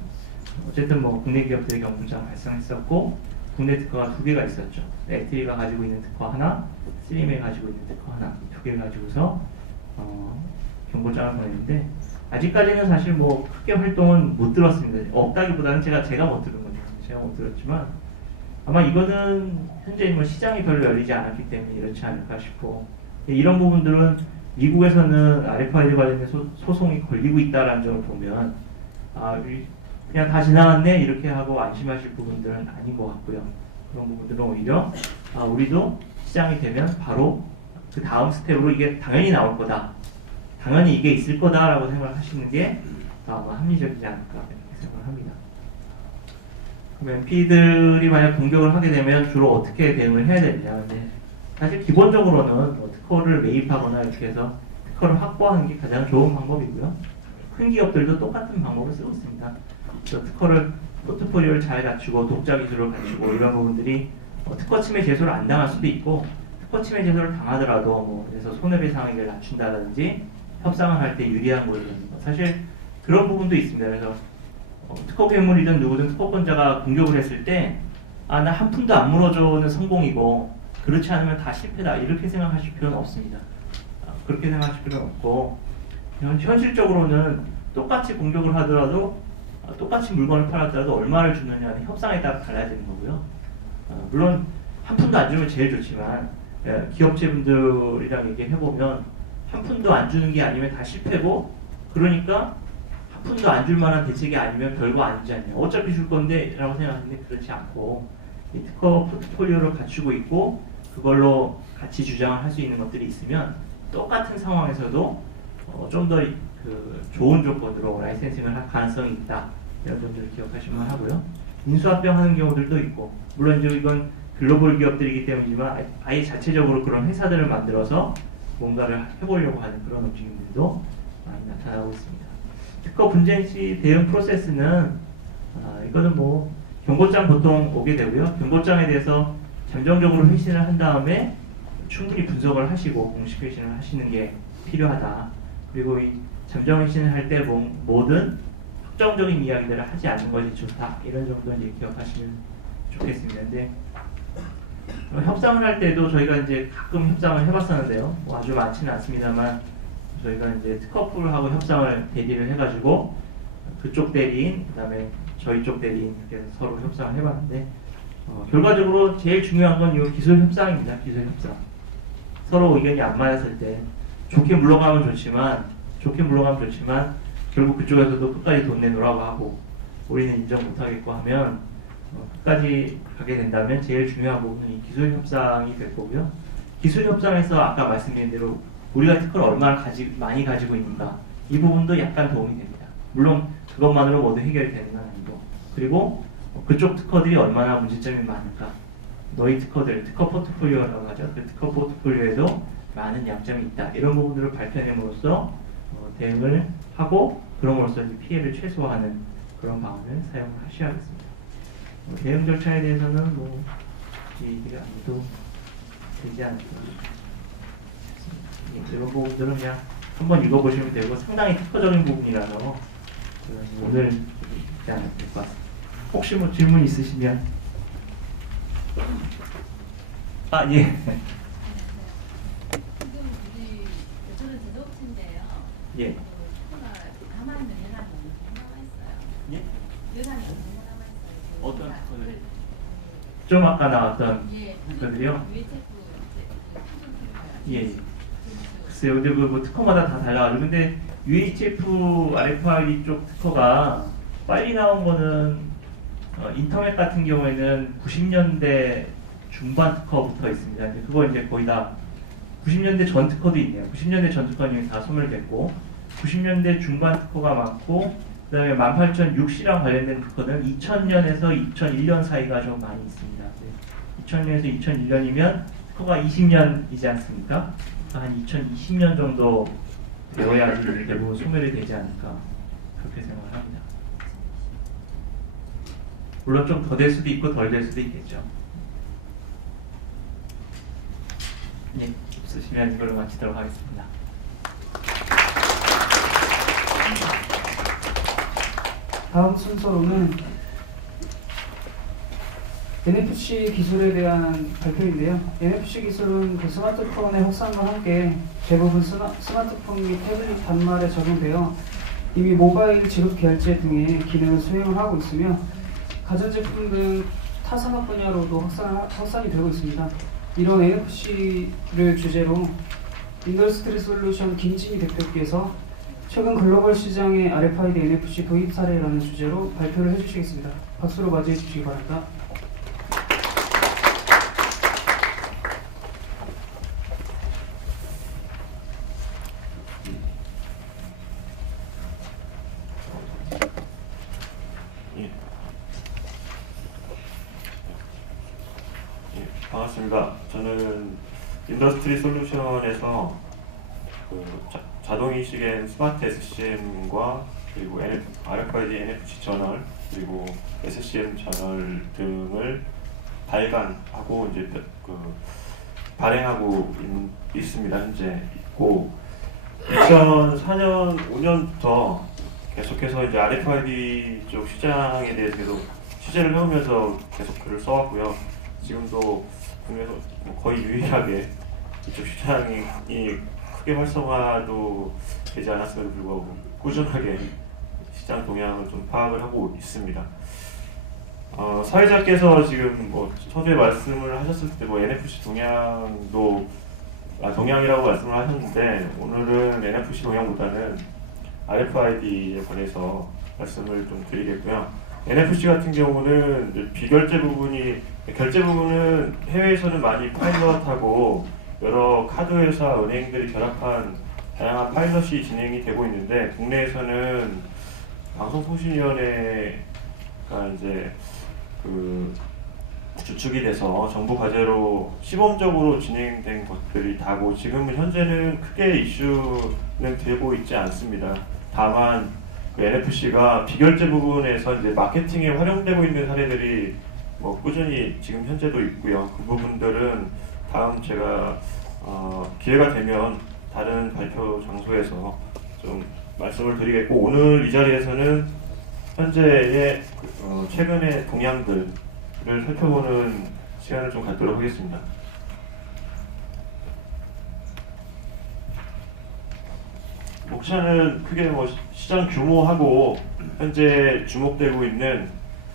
어쨌든 뭐 국내 기업들의 경쟁장 발생했었고 국내 특허가 2개가 있었죠. 애트리가 가지고 있는 특허 하나, 쓰림이 가지고 있는 특허 하나, 2개를 가지고서 경고장을 보냈는데 아직까지는 사실 뭐 크게 활동은 못 들었습니다. 없다기보다는 제가 못 들은 거죠. 제가 못 들었지만 아마 이거는 현재 뭐 시장이 별로 열리지 않았기 때문에 이렇지 않을까 싶고 이런 부분들은 미국에서는 RFID 관련된 소송이 걸리고 있다라는 점을 보면 그냥 다 지나갔네 이렇게 하고 안심하실 부분들은 아닌 것 같고요. 그런 부분들은 오히려 우리도 시장이 되면 바로 그 다음 스텝으로 이게 당연히 나올 거다. 당연히 이게 있을 거다라고 생각하시는 게 아마 합리적이지 않을까 이렇게 생각을 합니다. 그럼 MP들이 만약 공격을 하게 되면 주로 어떻게 대응을 해야 되느냐. 근데 사실 기본적으로는 뭐 특허를 매입하거나 이렇게 해서 특허를 확보하는 게 가장 좋은 방법이고요. 큰 기업들도 똑같은 방법을 쓰고 있습니다. 그래서 특허를 포트폴리오를 잘 갖추고 독자 기술을 갖추고 이런 부분들이 특허 침해 제소를 안 당할 수도 있고 특허 특허 침해 제소를 당하더라도 뭐 그래서 손해배상액을 낮춘다든지 협상을 할 때 유리한 거죠. 사실 그런 부분도 있습니다. 그래서 특허 괴물이든 누구든 특허권자가 공격을 했을 때 아, 나 한 푼도 안 물어줘는 성공이고 그렇지 않으면 다 실패다 이렇게 생각하실 필요는 없습니다. 그렇게 생각하실 필요는 없고 현실적으로는 똑같이 공격을 하더라도 똑같이 물건을 팔았더라도 얼마를 주느냐는 협상에 따라 달라지는 거고요. 물론 한 푼도 안 주면 제일 좋지만 기업체분들이랑 얘기해보면 한 푼도 안 주는 게 아니면 다 실패고 그러니까 한 푼도 안 줄 만한 대책이 아니면 별거 아니지 않냐. 어차피 줄 건데 라고 생각하는데 그렇지 않고 이 특허 포트폴리오를 갖추고 있고 그걸로 같이 주장을 할 수 있는 것들이 있으면 똑같은 상황에서도 좀 더 좋은 조건으로 라이센싱을 할 가능성이 있다. 이런 점들을 기억하시면 하고요. 인수합병하는 경우들도 있고 물론 이제 이건 글로벌 기업들이기 때문이지만 아예 자체적으로 그런 회사들을 만들어서 뭔가를 해보려고 하는 그런 움직임들도 많이 나타나고 있습니다. 특허 분쟁 시 대응 프로세스는 이거는 뭐 경고장 보통 오게 되고요. 경고장에 대해서 잠정적으로 회신을 한 다음에 충분히 분석을 하시고 공식 회신을 하시는 게 필요하다. 그리고 이 잠정 회신을 할 때 모든 확정적인 이야기들을 하지 않는 것이 좋다. 이런 정도 이제 기억하시면 좋겠습니다. 근데 협상을 할 때도 저희가 이제 가끔 협상을 해봤었는데요. 뭐 아주 많지는 않습니다만 저희가 이제 특허풀하고 협상을 대리를 해가지고 그쪽 대리인, 그다음에 저희 쪽 대리인 이렇게 서로 협상을 해봤는데 결과적으로 제일 중요한 건 이 기술 협상입니다. 기술 협상. 서로 의견이 안 맞았을 때 좋게 물러가면 좋지만 결국 그쪽에서도 끝까지 돈 내놓으라고 하고 우리는 인정 못하겠고 하면 끝까지 가게 된다면 제일 중요한 부분은 이 기술 협상이 될 거고요. 기술 협상에서 아까 말씀드린 대로 우리가 특허를 얼마나 많이 가지고 있는가 이 부분도 약간 도움이 됩니다. 물론 그것만으로 모두 해결이 되는 건 아니고 그리고 그쪽 특허들이 얼마나 문제점이 많을까 너희 특허들, 특허 포트폴리오라고 하죠. 그 특허 포트폴리오에도 많은 약점이 있다. 이런 부분들을 밝혀냄으로써 대응을 하고 그럼으로써 이제 피해를 최소화하는 그런 방안을 사용을 하셔야겠습니다. 대응 절차에 대해서는 뭐 얘기가 아무도 되지 않을까 싶습니다. 이런 부분들은 그냥 한번 읽어보시면 되고 상당히 특허적인 부분이라서 오늘 읽지 않아도 될 것 같습니다. 혹시 뭐 질문 있으시면 예. 지금 우리 저는 제조업체인데요. 예. 특허가 남아 있는 예산이 어느 정도 남아 있어요? 예? 예산이 어느 정도 남아 있어요? 어떤 특허를? 좀 아까 나왔던 예. 특허들이요? 유해체프 예. 글쎄요, 근데 뭐 특허마다 다 달라가지고 근데 UHF, RFID 쪽 특허가 빨리 나온 거는 인터넷 같은 경우에는 90년대 중반 특허부터 있습니다. 근데 그거 이제 거의 다 90년대 전 특허도 있네요. 90년대 전 특허는 다 소멸됐고 90년대 중반 특허가 많고 그다음에 18006시랑 관련된 특허는 2000년에서 2001년 사이가 좀 많이 있습니다. 2000년에서 2001년이면 특허가 20년이지 않습니까? 한 2020년 정도 되어야지 대부분 소멸이 되지 않을까 그렇게 생각을 합니다. 물론 좀 더 될 수도 있고 덜 될 수도 있겠죠. 예, 없으시면 이걸로 마치도록 하겠습니다. 다음 순서로는 NFC 기술에 대한 발표인데요. NFC 기술은 그 스마트폰의 확산과 함께 대부분 스마트폰 및 태블릿 단말에 적용되어 이미 모바일 지급 결제 등의 기능을 수행을 하고 있으며 가전제품 등 타 산업 분야로도 확산이 되고 있습니다. 이런 NFC를 주제로 인더스트리 솔루션 김진희 대표께서 최근 글로벌 시장의 RFID NFC 도입 사례라는 주제로 발표를 해주시겠습니다. 박수로 맞이해 주시기 바랍니다. 반갑습니다. 저는 인더스트리 솔루션에서 그 자동이식엔 스마트 SCM과 그리고 RFID NFC 저널 그리고 SCM 저널 등을 발간하고 이제 발행하고 있습니다. 현재 있고 2004년, 5년부터 계속해서 이제 RFID 쪽 시장에 대해서 계속 취재를 해오면서 계속 글을 써왔고요. 지금도 국내에서 거의 유일하게 이쪽 시장이 크게 활성화도 되지 않았음에도 불구하고 꾸준하게 시장 동향을 좀 파악을 하고 있습니다. 사회자께서 지금 뭐 서두에 말씀을 하셨을 때 뭐 NFC 동향도 동향이라고 말씀을 하셨는데 오늘은 NFC 동향보다는 RFID에 관해서 말씀을 좀 드리겠고요. NFC 같은 경우는 이제 비결제 부분이 결제 부분은 해외에서는 많이 파일럿하고 여러 카드 회사, 은행들이 결합한 다양한 파일럿이 진행이 되고 있는데 국내에서는 방송통신위원회가 이제 그 주축이 돼서 정부 과제로 시범적으로 진행된 것들이 다고 지금은 현재는 크게 이슈는 되고 있지 않습니다. 다만 그 NFC가 비결제 부분에서 이제 마케팅에 활용되고 있는 사례들이 뭐 꾸준히 지금 현재도 있고요. 그 부분들은 다음 제가 기회가 되면 다른 발표 장소에서 좀 말씀을 드리겠고 오늘 이 자리에서는 현재의 최근의 동향들을 살펴보는 시간을 좀 갖도록 하겠습니다. 목차는 크게 뭐 시장 규모하고 현재 주목되고 있는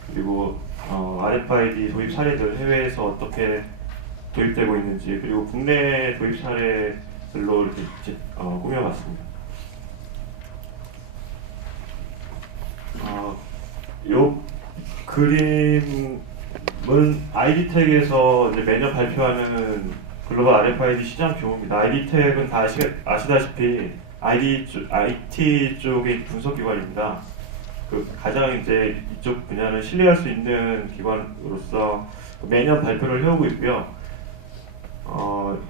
그리고 RFID 도입 사례들 해외에서 어떻게 도입되고 있는지 그리고 국내 도입 사례들로 이렇게 꾸며봤습니다. 이 그림은 아이디텍에서 이제 매년 발표하는 글로벌 RFID 시장 규모입니다. 아이디텍은 다 아시다시피 IT 쪽의 분석기관입니다. 그 가장 이제 이쪽 분야는 신뢰할 수 있는 기관으로서 매년 발표를 해오고 있고요.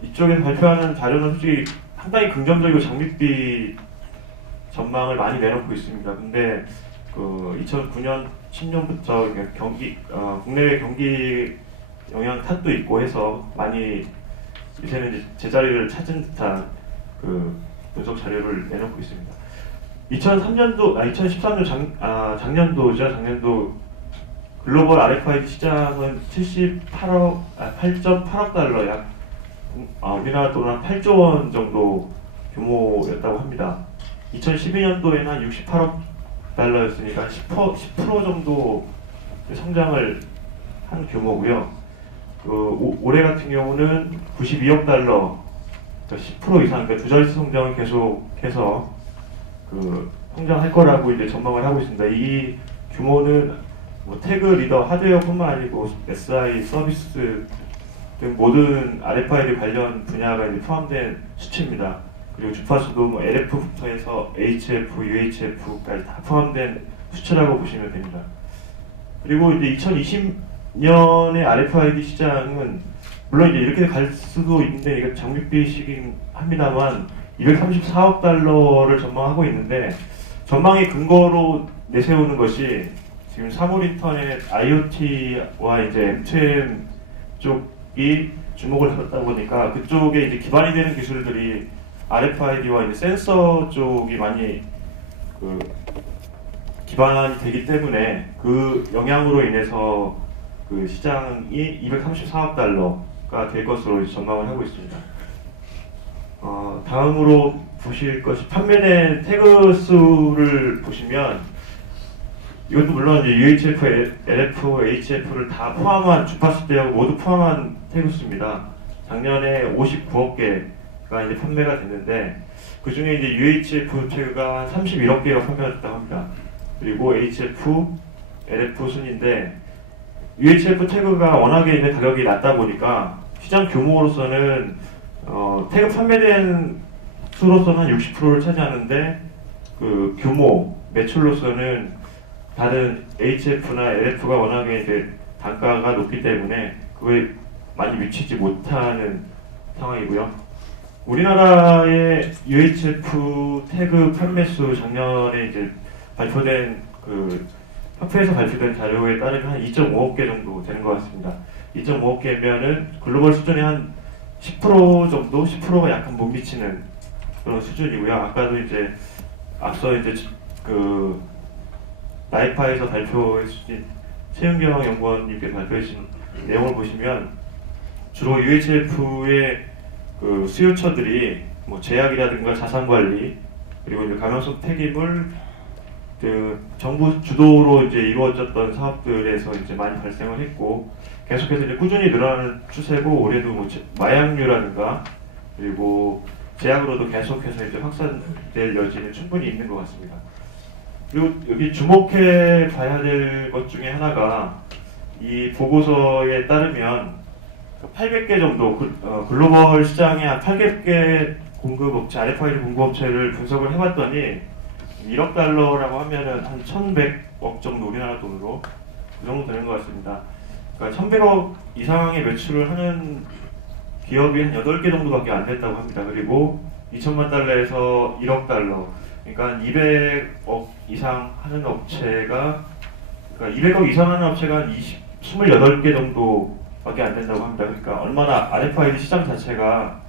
이쪽에서 발표하는 자료는 솔직히 상당히 긍정적이고 장밋빛 전망을 많이 내놓고 있습니다. 근데 그 2009년, 10년부터 국내외 경기 영향 탓도 있고 해서 많이 요새는 이제 제자리를 찾은 듯한 그 분석 자료를 내놓고 있습니다. 2013년 작년도 글로벌 RFID 시장은 8.8억 달러 약 우리나라 돈은 한 8조 원 정도 규모였다고 합니다. 2012년도에는 한 68억 달러였으니까 10% 정도 성장을 한 규모고요. 올해 같은 경우는 92억 달러, 10% 이상, 그러니까 두 자릿수 성장을 계속해서 성장할 거라고 이제 전망을 하고 있습니다. 이 규모는 뭐 태그 리더 하드웨어뿐만 아니고 SI 서비스 등 모든 RFID 관련 분야가 이제 포함된 수치입니다. 그리고 주파수도 뭐 LF부터 해서 HF, UHF까지 다 포함된 수치라고 보시면 됩니다. 그리고 이제 2020년의 RFID 시장은 물론 이제 이렇게 갈 수도 있는데 이게 장밋빛이긴 합니다만 234억 달러를 전망하고 있는데 전망의 근거로 내세우는 것이 지금 사물인터넷 IoT와 이제 M2M 쪽이 주목을 받다 보니까 그쪽에 이제 기반이 되는 기술들이 RFID와 이제 센서 쪽이 많이 기반이 되기 때문에 그 영향으로 인해서 그 시장이 234억 달러가 될 것으로 전망을 하고 있습니다. 다음으로 보실 것이 판매된 태그 수를 보시면 이것도 물론 이제 UHF, LF, HF를 다 포함한 주파수 대역 모두 포함한 태그 수입니다. 작년에 59억 개가 이제 판매가 됐는데 그 중에 이제 UHF 태그가 31억 개가 판매가 됐다고 합니다. 그리고 HF, LF 순인데 UHF 태그가 워낙에 이제 가격이 낮다 보니까 시장 규모로서는 태그 판매된 수로서는 한 60%를 차지하는데 그 규모, 매출로서는 다른 HF나 LF가 워낙에 이제 단가가 높기 때문에 그거에 많이 미치지 못하는 상황이고요. 우리나라의 UHF 태그 판매수 작년에 이제 발표된 협회에서 발표된 자료에 따르면 한 2.5억 개 정도 되는 것 같습니다. 2.5억 개면은 글로벌 수준의 한 10% 정도, 10%가 약간 못 미치는 그런 수준이고요. 아까도 이제 앞서 이제 그 나이파에서 발표해 주신 최은경 연구원님께서 발표해 주신 내용을 보시면 주로 UHF의 그 수요처들이 뭐 제약이라든가 자산관리 그리고 이제 감염성 폐기물 그 정부 주도로 이제 이루어졌던 사업들에서 이제 많이 발생을 했고 계속해서 이제 꾸준히 늘어나는 추세고 올해도 뭐 마약류라든가 그리고 제약으로도 계속해서 이제 확산될 여지는 충분히 있는 것 같습니다. 그리고 여기 주목해 봐야 될 것 중에 하나가 이 보고서에 따르면 800개 정도 글로벌 시장에 한 800개 공급업체, RFID 공급업체를 분석을 해봤더니 1억 달러라고 하면은 한 1,100억 정도 우리나라 돈으로 그 정도 되는 것 같습니다. 그러니까 1,100억 이상의 매출을 하는 기업이 한 8개 정도밖에 안 된다고 합니다. 그리고 2천만 달러에서 1억 달러, 그러니까 200억 이상 하는 업체가, 그러니까 200억 이상 하는 업체가 한 28개 정도밖에 안 된다고 합니다. 그러니까 얼마나 RFID 시장 자체가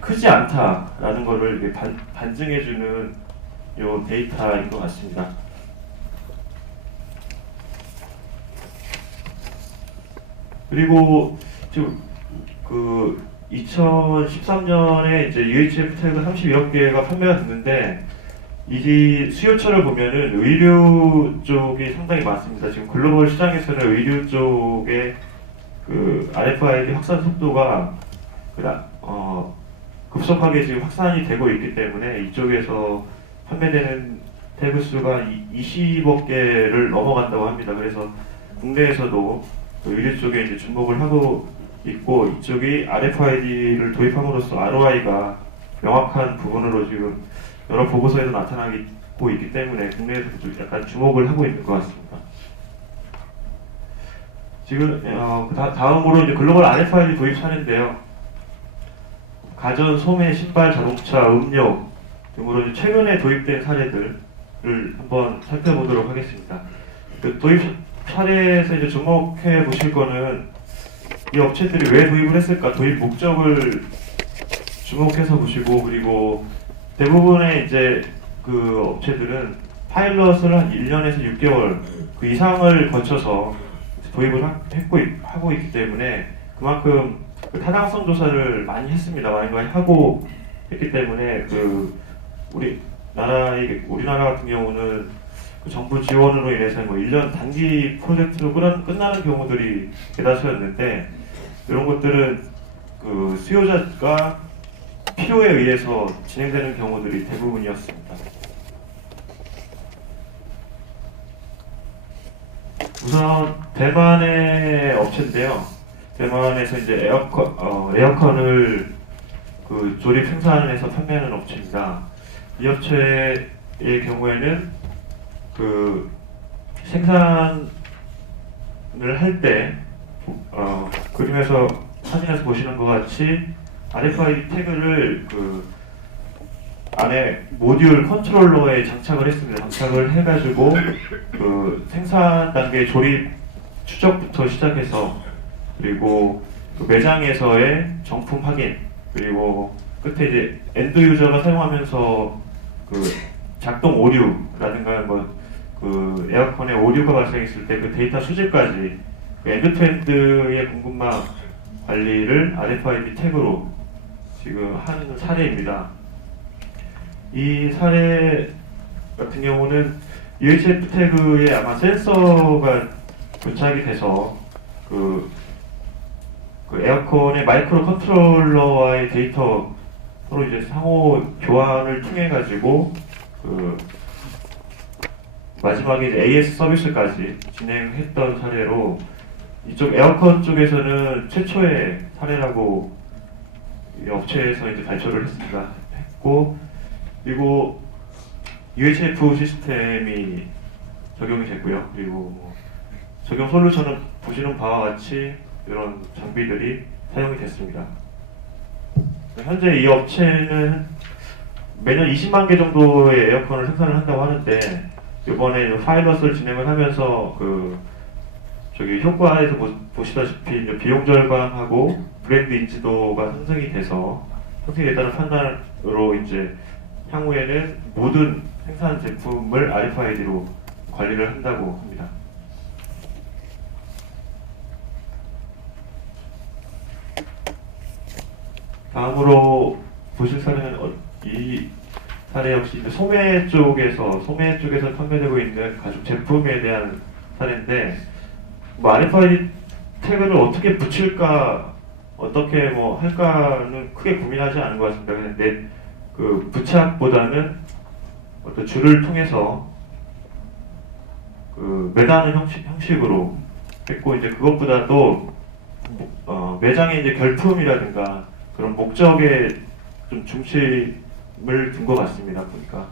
크지 않다라는 것을 반증해주는 요 데이터인 것 같습니다. 그리고 지금 그 2013년에 이제 UHF 태그 31억 개가 판매가 됐는데 이 수요처를 보면은 의류 쪽이 상당히 많습니다. 지금 글로벌 시장에서는 의류 쪽의 그 RFID 확산 속도가 급속하게 지금 확산이 되고 있기 때문에 이쪽에서 판매되는 태그 수가 20억 개를 넘어간다고 합니다. 그래서 국내에서도 의류 쪽에 이제 주목을 하고 있고 이쪽이 RFID를 도입함으로써 ROI가 명확한 부분으로 지금 여러 보고서에도 나타나고 있기 때문에 국내에서도 좀 약간 주목을 하고 있는 것 같습니다. 지금 다음으로 이제 글로벌 RFID 도입 사례인데요. 가전, 소매, 신발, 자동차, 음료 등으로 이제 최근에 도입된 사례들을 한번 살펴보도록 하겠습니다. 그 도입 사례에서 이제 주목해 보실 거는 이 업체들이 왜 도입을 했을까, 도입 목적을 주목해서 보시고, 그리고 대부분의 이제 그 업체들은 파일럿을 한 1년에서 6개월 그 이상을 거쳐서 도입을 하고 있기 때문에 그만큼 그 타당성 조사를 많이 했습니다. 많이 하고 했기 때문에 그 우리나라 같은 경우는 그 정부 지원으로 인해서 뭐 1년 단기 프로젝트로 끝나는 경우들이 대다수였는데 이런 것들은 그 수요자가 필요에 의해서 진행되는 경우들이 대부분이었습니다. 우선 대만의 업체인데요. 대만에서 이제 에어컨을 그 조립 생산해서 판매하는 업체입니다. 이 업체의 경우에는 그 생산을 할 때 그림에서 사진에서 보시는 것 같이 RFID 태그를 그 안에 모듈 컨트롤러에 장착을 했습니다. 장착을 해가지고 그 생산 단계 조립 추적부터 시작해서 그리고 그 매장에서의 정품 확인 그리고 끝에 이제 엔드 유저가 사용하면서 그 작동 오류라든가 뭐 그 에어컨에 오류가 발생했을 때 그 데이터 수집까지 그 엔드-투-엔드의 공급망 관리를 RFID 태그로 지금 한 사례입니다. 이 사례 같은 경우는 UHF 태그에 아마 센서가 부착이 돼서 그 에어컨의 마이크로 컨트롤러와의 데이터 서로 이제 상호 교환을 통해 가지고 그 마지막에 이제 AS 서비스까지 진행했던 사례로 이쪽 에어컨 쪽에서는 최초의 사례라고 이 업체에서 이제 발표를 했고 그리고 UHF 시스템이 적용이 됐고요. 그리고 뭐 적용 솔루션은 보시는 바와 같이 이런 장비들이 사용이 됐습니다. 현재 이 업체는 매년 20만 개 정도의 에어컨을 생산을 한다고 하는데 이번에 파일럿을 진행을 하면서 그 저기 효과에서 보시다시피 이제 비용 절감하고 브랜드 인지도가 형성이 됐다는 판단으로 이제 향후에는 모든 생산 제품을 RFID로 관리를 한다고 합니다. 다음으로 보실 사례는 이 사례 역시 이제 소매 쪽에서 판매되고 있는 가죽 제품에 대한 사례인데, 뭐 RFID 태그를 어떻게 붙일까, 어떻게 뭐 할까는 크게 고민하지 않은 것 같습니다. 그냥 그 부착보다는 어떤 줄을 통해서 그 매다는 형식으로 했고, 이제 그것보다도 매장의 이제 결품이라든가 그런 목적에 좀 중심을 둔 것 같습니다. 보니까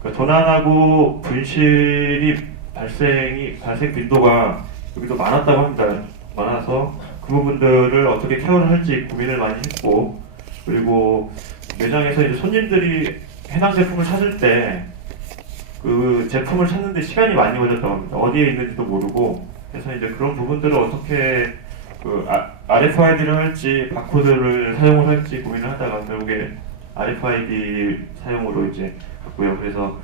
그러니까 도난하고 분실이 발생 빈도가 여기도 많았다고 합니다. 많아서 그 부분들을 어떻게 케어를 할지 고민을 많이 했고, 그리고 매장에서 이제 손님들이 해당 제품을 찾을 때 그 제품을 찾는데 시간이 많이 걸렸다고 합니다. 어디에 있는지도 모르고. 그래서 이제 그런 부분들을 어떻게 그 RFID를 할지 바코드를 사용을 할지 고민을 하다가 결국에 RFID 사용으로 이제 갔고요. 그래서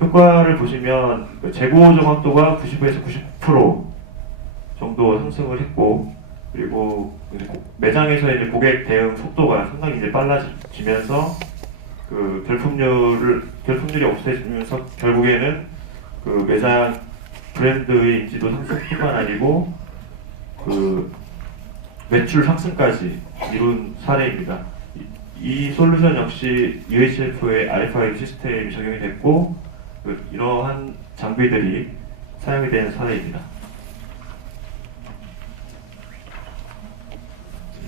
효과를 보시면 재고 정확도가 90에서 90% 정도 상승을 했고, 그리고 매장에서 이제 고객 대응 속도가 상당히 이제 빨라지면서 그 결품률이 없어지면서 결국에는 그 매장 브랜드의 인지도 상승뿐만 아니고 그 매출 상승까지 이룬 사례입니다. 이 솔루션 역시 UHF의 RFID 시스템이 적용이 됐고, 이러한 장비들이 사용이 된 사례입니다.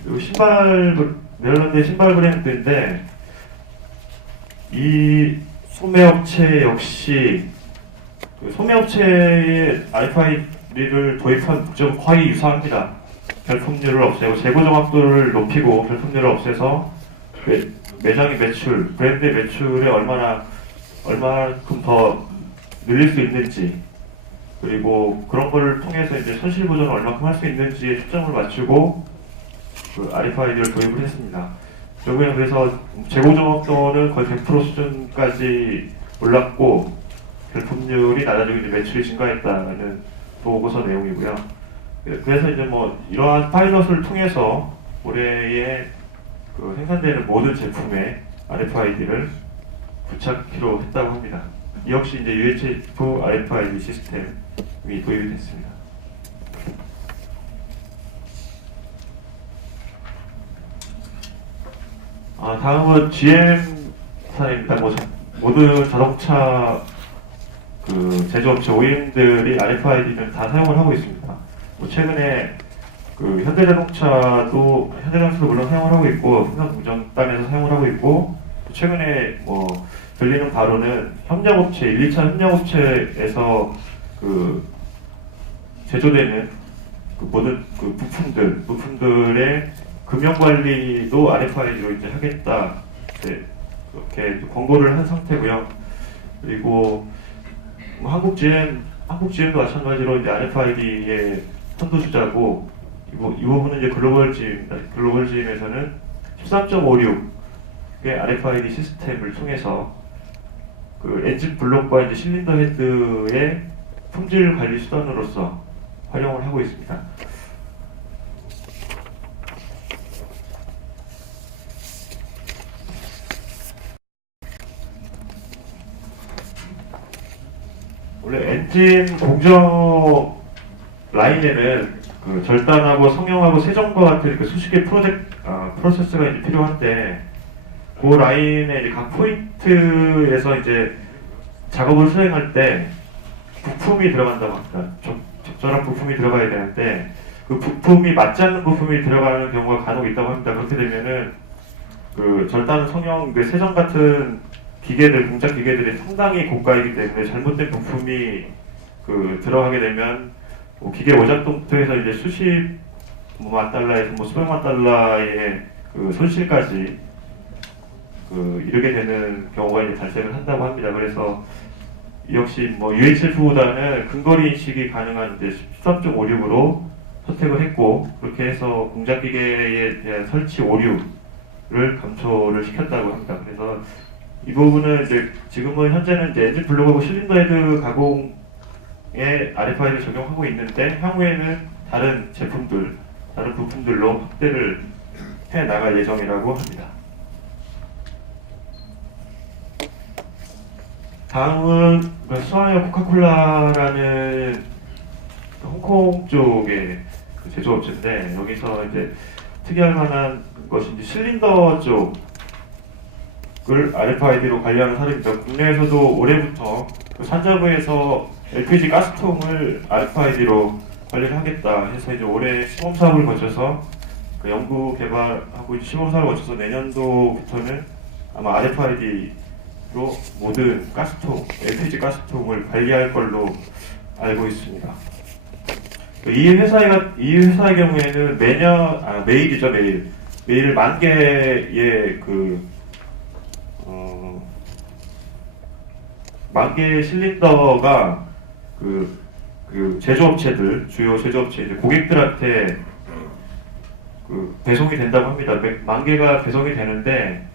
그리고 네덜란드의 신발 브랜드인데, 이 소매업체 역시 그 소매업체의 RFID를 도입한 목적은 거의 유사합니다. 결품률을 없애고 재고 정확도를 높이고 결품률을 없애서 매장의 매출, 브랜드의 매출에 얼마만큼 더 늘릴 수 있는지, 그리고 그런 거를 통해서 이제 손실 보전을 얼마큼 할 수 있는지에 초점을 맞추고 그 RFID를 도입을 했습니다. 결국에는 그래서 재고 정확도는 거의 100% 수준까지 올랐고 결품률이 낮아지고 이제 매출이 증가했다는 보고서 내용이고요. 그래서 이제 뭐 이러한 파일럿을 통해서 올해에 그 생산되는 모든 제품에 RFID를 부착키로 했다고 합니다. 이 역시 이제 UHF RFID 시스템이 도입이 됐습니다. 다음은 GM 사례입니다. 모든 자동차 그 제조업체 OEM들이 RFID를 다 사용을 하고 있습니다. 최근에 그 현대자동차도 물론 사용을 하고 있고 생산 공정단에서 사용을 하고 있고, 최근에 뭐 들리는 바로는 협력업체, 1, 2차 협력업체에서 그 제조되는 그 모든 그 부품들의 금융관리도 RFID로 이제 하겠다, 이렇게 광고를 한 상태고요. 그리고 뭐 한국 GM도 마찬가지로 이제 RFID의 선두주자고, 이 부분은 이제 글로벌 GM입니다. 글로벌 GM에서는 13.56의 RFID 시스템을 통해서 그 엔진 블록과 이제 실린더 헤드의 품질 관리 수단으로서 활용을 하고 있습니다. 원래 엔진 공정 라인에는 그 절단하고 성형하고 세정과 같은 그 수식의 프로세스가 이제 필요한데, 그 라인의 이제 각 포인트에서 이제 작업을 수행할 때 부품이 들어간다고 합니다. 적절한 부품이 들어가야 되는데, 그 부품이 맞지 않는 부품이 들어가는 경우가 간혹 있다고 합니다. 그렇게 되면은 그 절단, 성형, 그 세정 같은 공작 기계들이 상당히 고가이기 때문에 잘못된 부품이 그 들어가게 되면 뭐 기계 오작동부터해서 이제 수십만 달러에서 뭐 수백만 달러의 그 손실까지 그 이르게 되는 경우가 이제 발생을 한다고 합니다. 그래서 역시 뭐 UHF보다는 근거리 인식이 가능한 이제 13.56으로 선택을 했고, 그렇게 해서 공작기계에 대한 설치 오류를 감소를 시켰다고 합니다. 그래서 이 부분은 이제 지금은 현재는 이제 엔진 블록하고 실린더 헤드 가공에 RFID를 적용하고 있는데, 향후에는 다른 제품들, 다른 부품들로 확대를 해 나갈 예정이라고 합니다. 다음은 스와요 코카콜라라는 홍콩 쪽의 제조업체인데, 여기서 이제 특이할 만한 것이 이제 실린더 쪽을 RFID로 관리하는 사례입니다. 국내에서도 올해부터 산자부에서 LPG 가스통을 RFID로 관리를 하겠다 해서 이제 올해 시범 사업을 거쳐서 그 연구 개발하고 이제 시범 사업을 거쳐서 내년도부터는 아마 RFID로 모든 가스통, LPG 가스통을 관리할 걸로 알고 있습니다. 이 회사의 경우에는 매일이죠, 매일 10,000개의 만 개의 실린더가 제조업체들, 주요 제조업체, 이제 고객들한테 배송이 된다고 합니다. 10,000개가 배송이 되는데,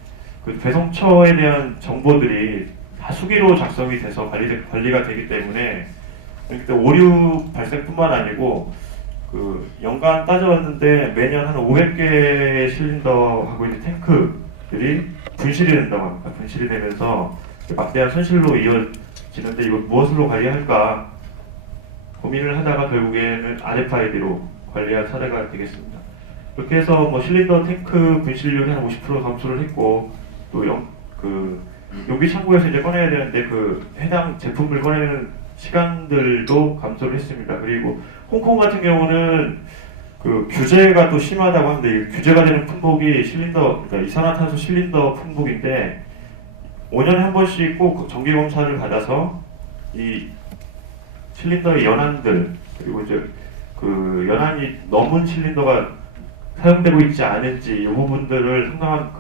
그 배송처에 대한 정보들이 다 수기로 작성이 돼서 관리가 되기 때문에, 그때 오류 발생뿐만 아니고 연간 따져봤는데 매년 한 500개의 실린더하고 이제 탱크들이 분실이 된다고 합니다. 분실이 되면서 막대한 손실로 이어지는데 이걸 무엇으로 관리할까 고민을 하다가 결국에는 RFID로 관리한 사례가 되겠습니다. 그렇게 해서 뭐 실린더 탱크 분실률이 한 50% 감소를 했고, 또 용기 창고에서 이제 꺼내야 되는데 해당 제품을 꺼내는 시간들도 감소를 했습니다. 그리고 홍콩 같은 경우는 규제가 또 심하다고 하는데, 규제가 되는 품목이 그러니까 이산화탄소 실린더 품목인데 5년에 한 번씩 꼭 정기 검사를 받아서 이 실린더의 연한들, 그리고 이제 연한이 넘은 실린더가 사용되고 있지 않은지 이 부분들을 상당한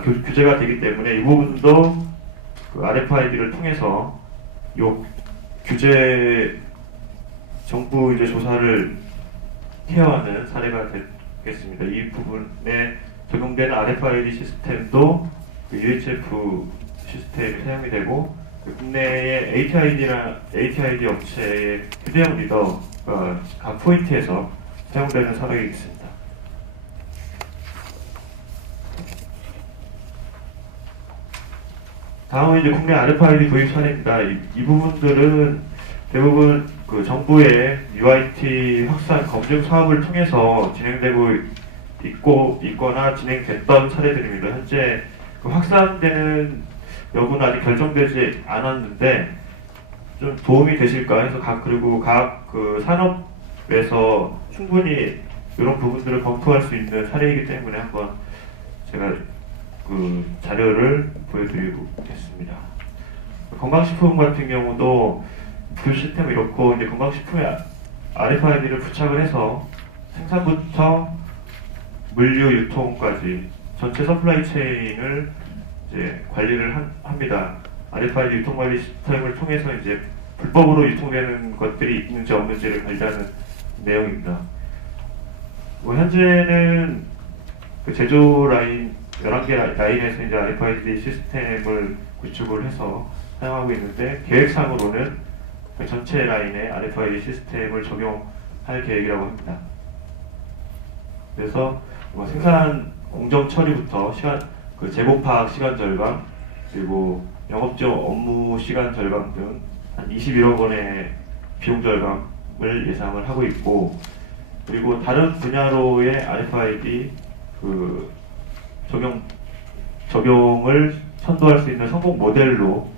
규제가 되기 때문에 이 부분도 RFID를 통해서 정부 이제 조사를 케어하는 사례가 되겠습니다. 이 부분에 적용되는 RFID 시스템도 UHF 시스템이 사용이 되고, 국내의 ATID 업체의 휴대용 리더가 각 포인트에서 사용되는 사례가 있습니다. 다음은 이제 국내 RFID 도입 사례입니다. 이 부분들은 대부분 정부의 UIT 확산 검증 사업을 통해서 진행되고 있거나 진행됐던 사례들입니다. 현재 확산되는 여부는 아직 결정되지 않았는데 좀 도움이 되실까 해서 각 산업에서 충분히 이런 부분들을 검토할 수 있는 사례이기 때문에 한번 제가 자료를 보여드리겠습니다. 건강식품 같은 경우도 시스템이 이렇고, 이제 건강식품에 RFID를 부착을 해서 생산부터 물류 유통까지 전체 서플라이 체인을 이제 관리를 합니다. RFID 유통관리 시스템을 통해서 이제 불법으로 유통되는 것들이 있는지 없는지를 관리하는 내용입니다. 현재는 제조 라인 11개 라인에서 이제 RFID 시스템을 구축을 해서 사용하고 있는데, 계획상으로는 전체 라인에 RFID 시스템을 적용할 계획이라고 합니다. 그래서 생산 공정 처리부터 재고 파악 시간 절감, 그리고 영업적 업무 시간 절감 등 한 21억 원의 비용 절감을 예상을 하고 있고, 그리고 다른 분야로의 RFID 적용을 선도할 수 있는 성공 모델로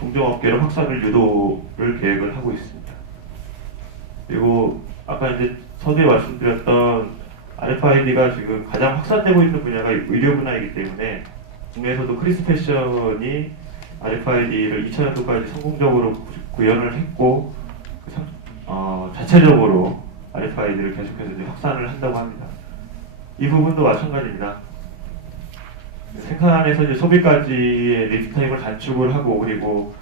동종업계로 확산을 유도를 계획을 하고 있습니다. 그리고 아까 이제 서두에 말씀드렸던 RFID가 지금 가장 확산되고 있는 분야가 의료 분야이기 때문에 국내에서도 크리스패션이 RFID를 2000년도까지 성공적으로 구현을 했고, 자체적으로 RFID를 계속해서 이제 확산을 한다고 합니다. 이 부분도 마찬가지입니다. 생산에서 이제 소비까지의 리드 타임을 단축을 하고, 그리고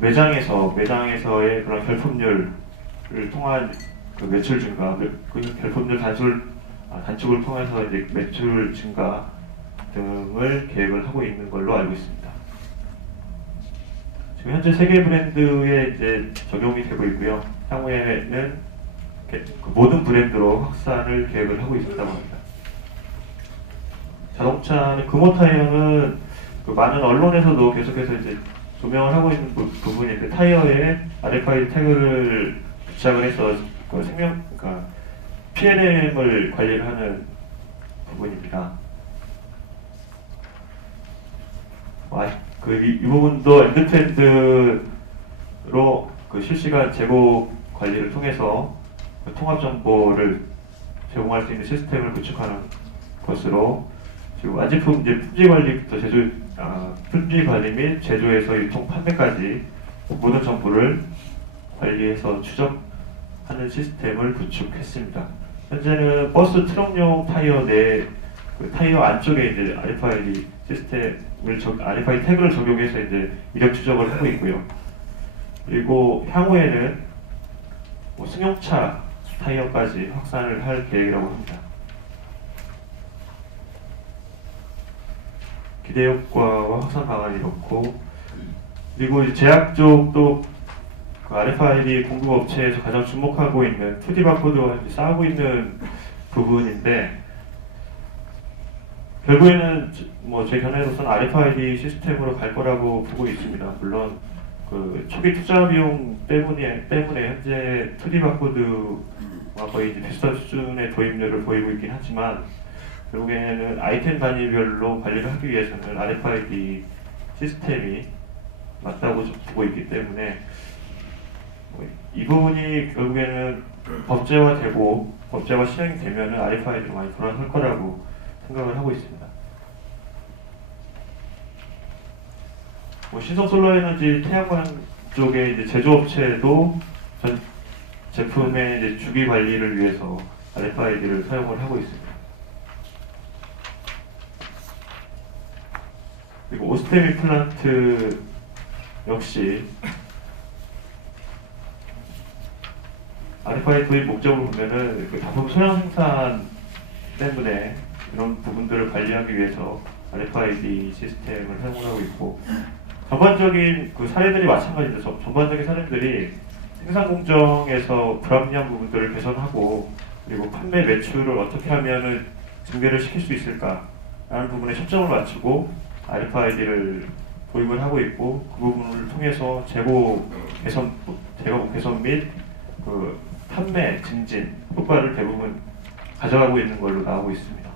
매장에서의 그런 결품률을 통한 그 매출 증가, 그 결품률 단축을 통해서 이제 매출 증가 등을 계획을 하고 있는 걸로 알고 있습니다. 지금 현재 3개 브랜드에 이제 적용이 되고 있고요. 향후에는 그 모든 브랜드로 확산을 계획을 하고 있다고 합니다. 자동차는 금호 타이어는 그 많은 언론에서도 계속해서 이제 조명을 하고 있는 부분이 그 타이어에 RFID 태그를 부착을 해서 그 그러니까 PNM을 관리를 하는 부분입니다. 이 부분도 엔드투엔드로 그 실시간 재고 관리를 통해서 그 통합 정보를 제공할 수 있는 시스템을 구축하는 것으로 지금 완제품 이제 품질 관리부터 품질 관리 및 제조에서 유통 판매까지 모든 정보를 관리해서 추적하는 시스템을 구축했습니다. 현재는 버스 트럭용 타이어 그 타이어 안쪽에 이제 RFID RFID 태그를 적용해서 이제 이력 추적을 하고 있고요. 그리고 향후에는 승용차 타이어까지 확산을 할 계획이라고 합니다. 기대 효과와 확산 방안이 이렇고, 그리고 이제 제약 쪽도 그 RFID 공급 업체에서 가장 주목하고 있는 2D 바코드와 싸우고 있는 부분인데, 결국에는 제 견해로서는 RFID 시스템으로 갈 거라고 보고 있습니다. 물론 그 초기 투자 비용 때문에 현재 2D 바코드와 거의 이제 비슷한 수준의 도입률을 보이고 있긴 하지만, 결국에는 아이템 단위별로 관리를 하기 위해서는 RFID 시스템이 맞다고 보고 있기 때문에 이 부분이 결국에는 법제화되고 법제화 시행이 되면 RFID로 많이 돌아설 거라고 생각을 하고 있습니다. 신성 솔라에너지 태양광 쪽의 이제 제조업체도 전 제품의 이제 주기 관리를 위해서 RFID를 사용을 하고 있습니다. 그리고 오스테미 플란트 역시 RFID 도입 목적을 보면은 그 다품 소량 생산 때문에 이런 부분들을 관리하기 위해서 RFID 시스템을 사용하고 있고, 전반적인 그 사례들이 마찬가지인데 전반적인 사례들이 생산 공정에서 불합리한 부분들을 개선하고, 그리고 판매 매출을 어떻게 하면은 증대를 시킬 수 있을까라는 부분에 초점을 맞추고 RFID를 도입을 하고 있고, 그 부분을 통해서 재고 개선 및 그 판매 증진 효과를 대부분 가져가고 있는 걸로 나오고 있습니다.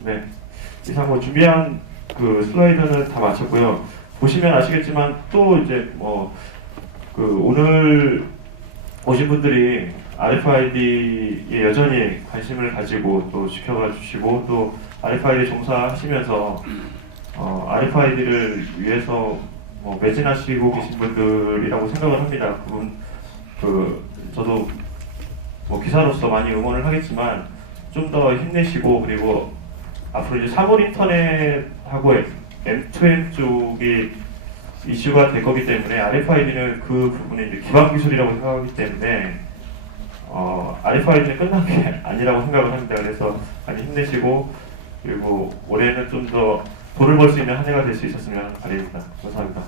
네, 이상 준비한 그 슬라이드는 다 마쳤고요. 보시면 아시겠지만 또 이제 오늘 오신 분들이 RFID에 여전히 관심을 가지고 또 지켜봐 주시고, 또 RFID 종사하시면서 RFID를 위해서 매진하시고 계신 분들이라고 생각을 합니다. 저도 기사로서 많이 응원을 하겠지만 좀 더 힘내시고, 그리고 앞으로 이제 사물 인터넷하고 M2M 쪽이 이슈가 될 거기 때문에 RFID는 그 부분이 이제 기반 기술이라고 생각하기 때문에 RFID는 끝난 게 아니라고 생각을 합니다. 그래서 많이 힘내시고, 그리고 올해는 좀 더 돈을 벌 수 있는 한 해가 될 수 있었으면 바랍니다. 감사합니다.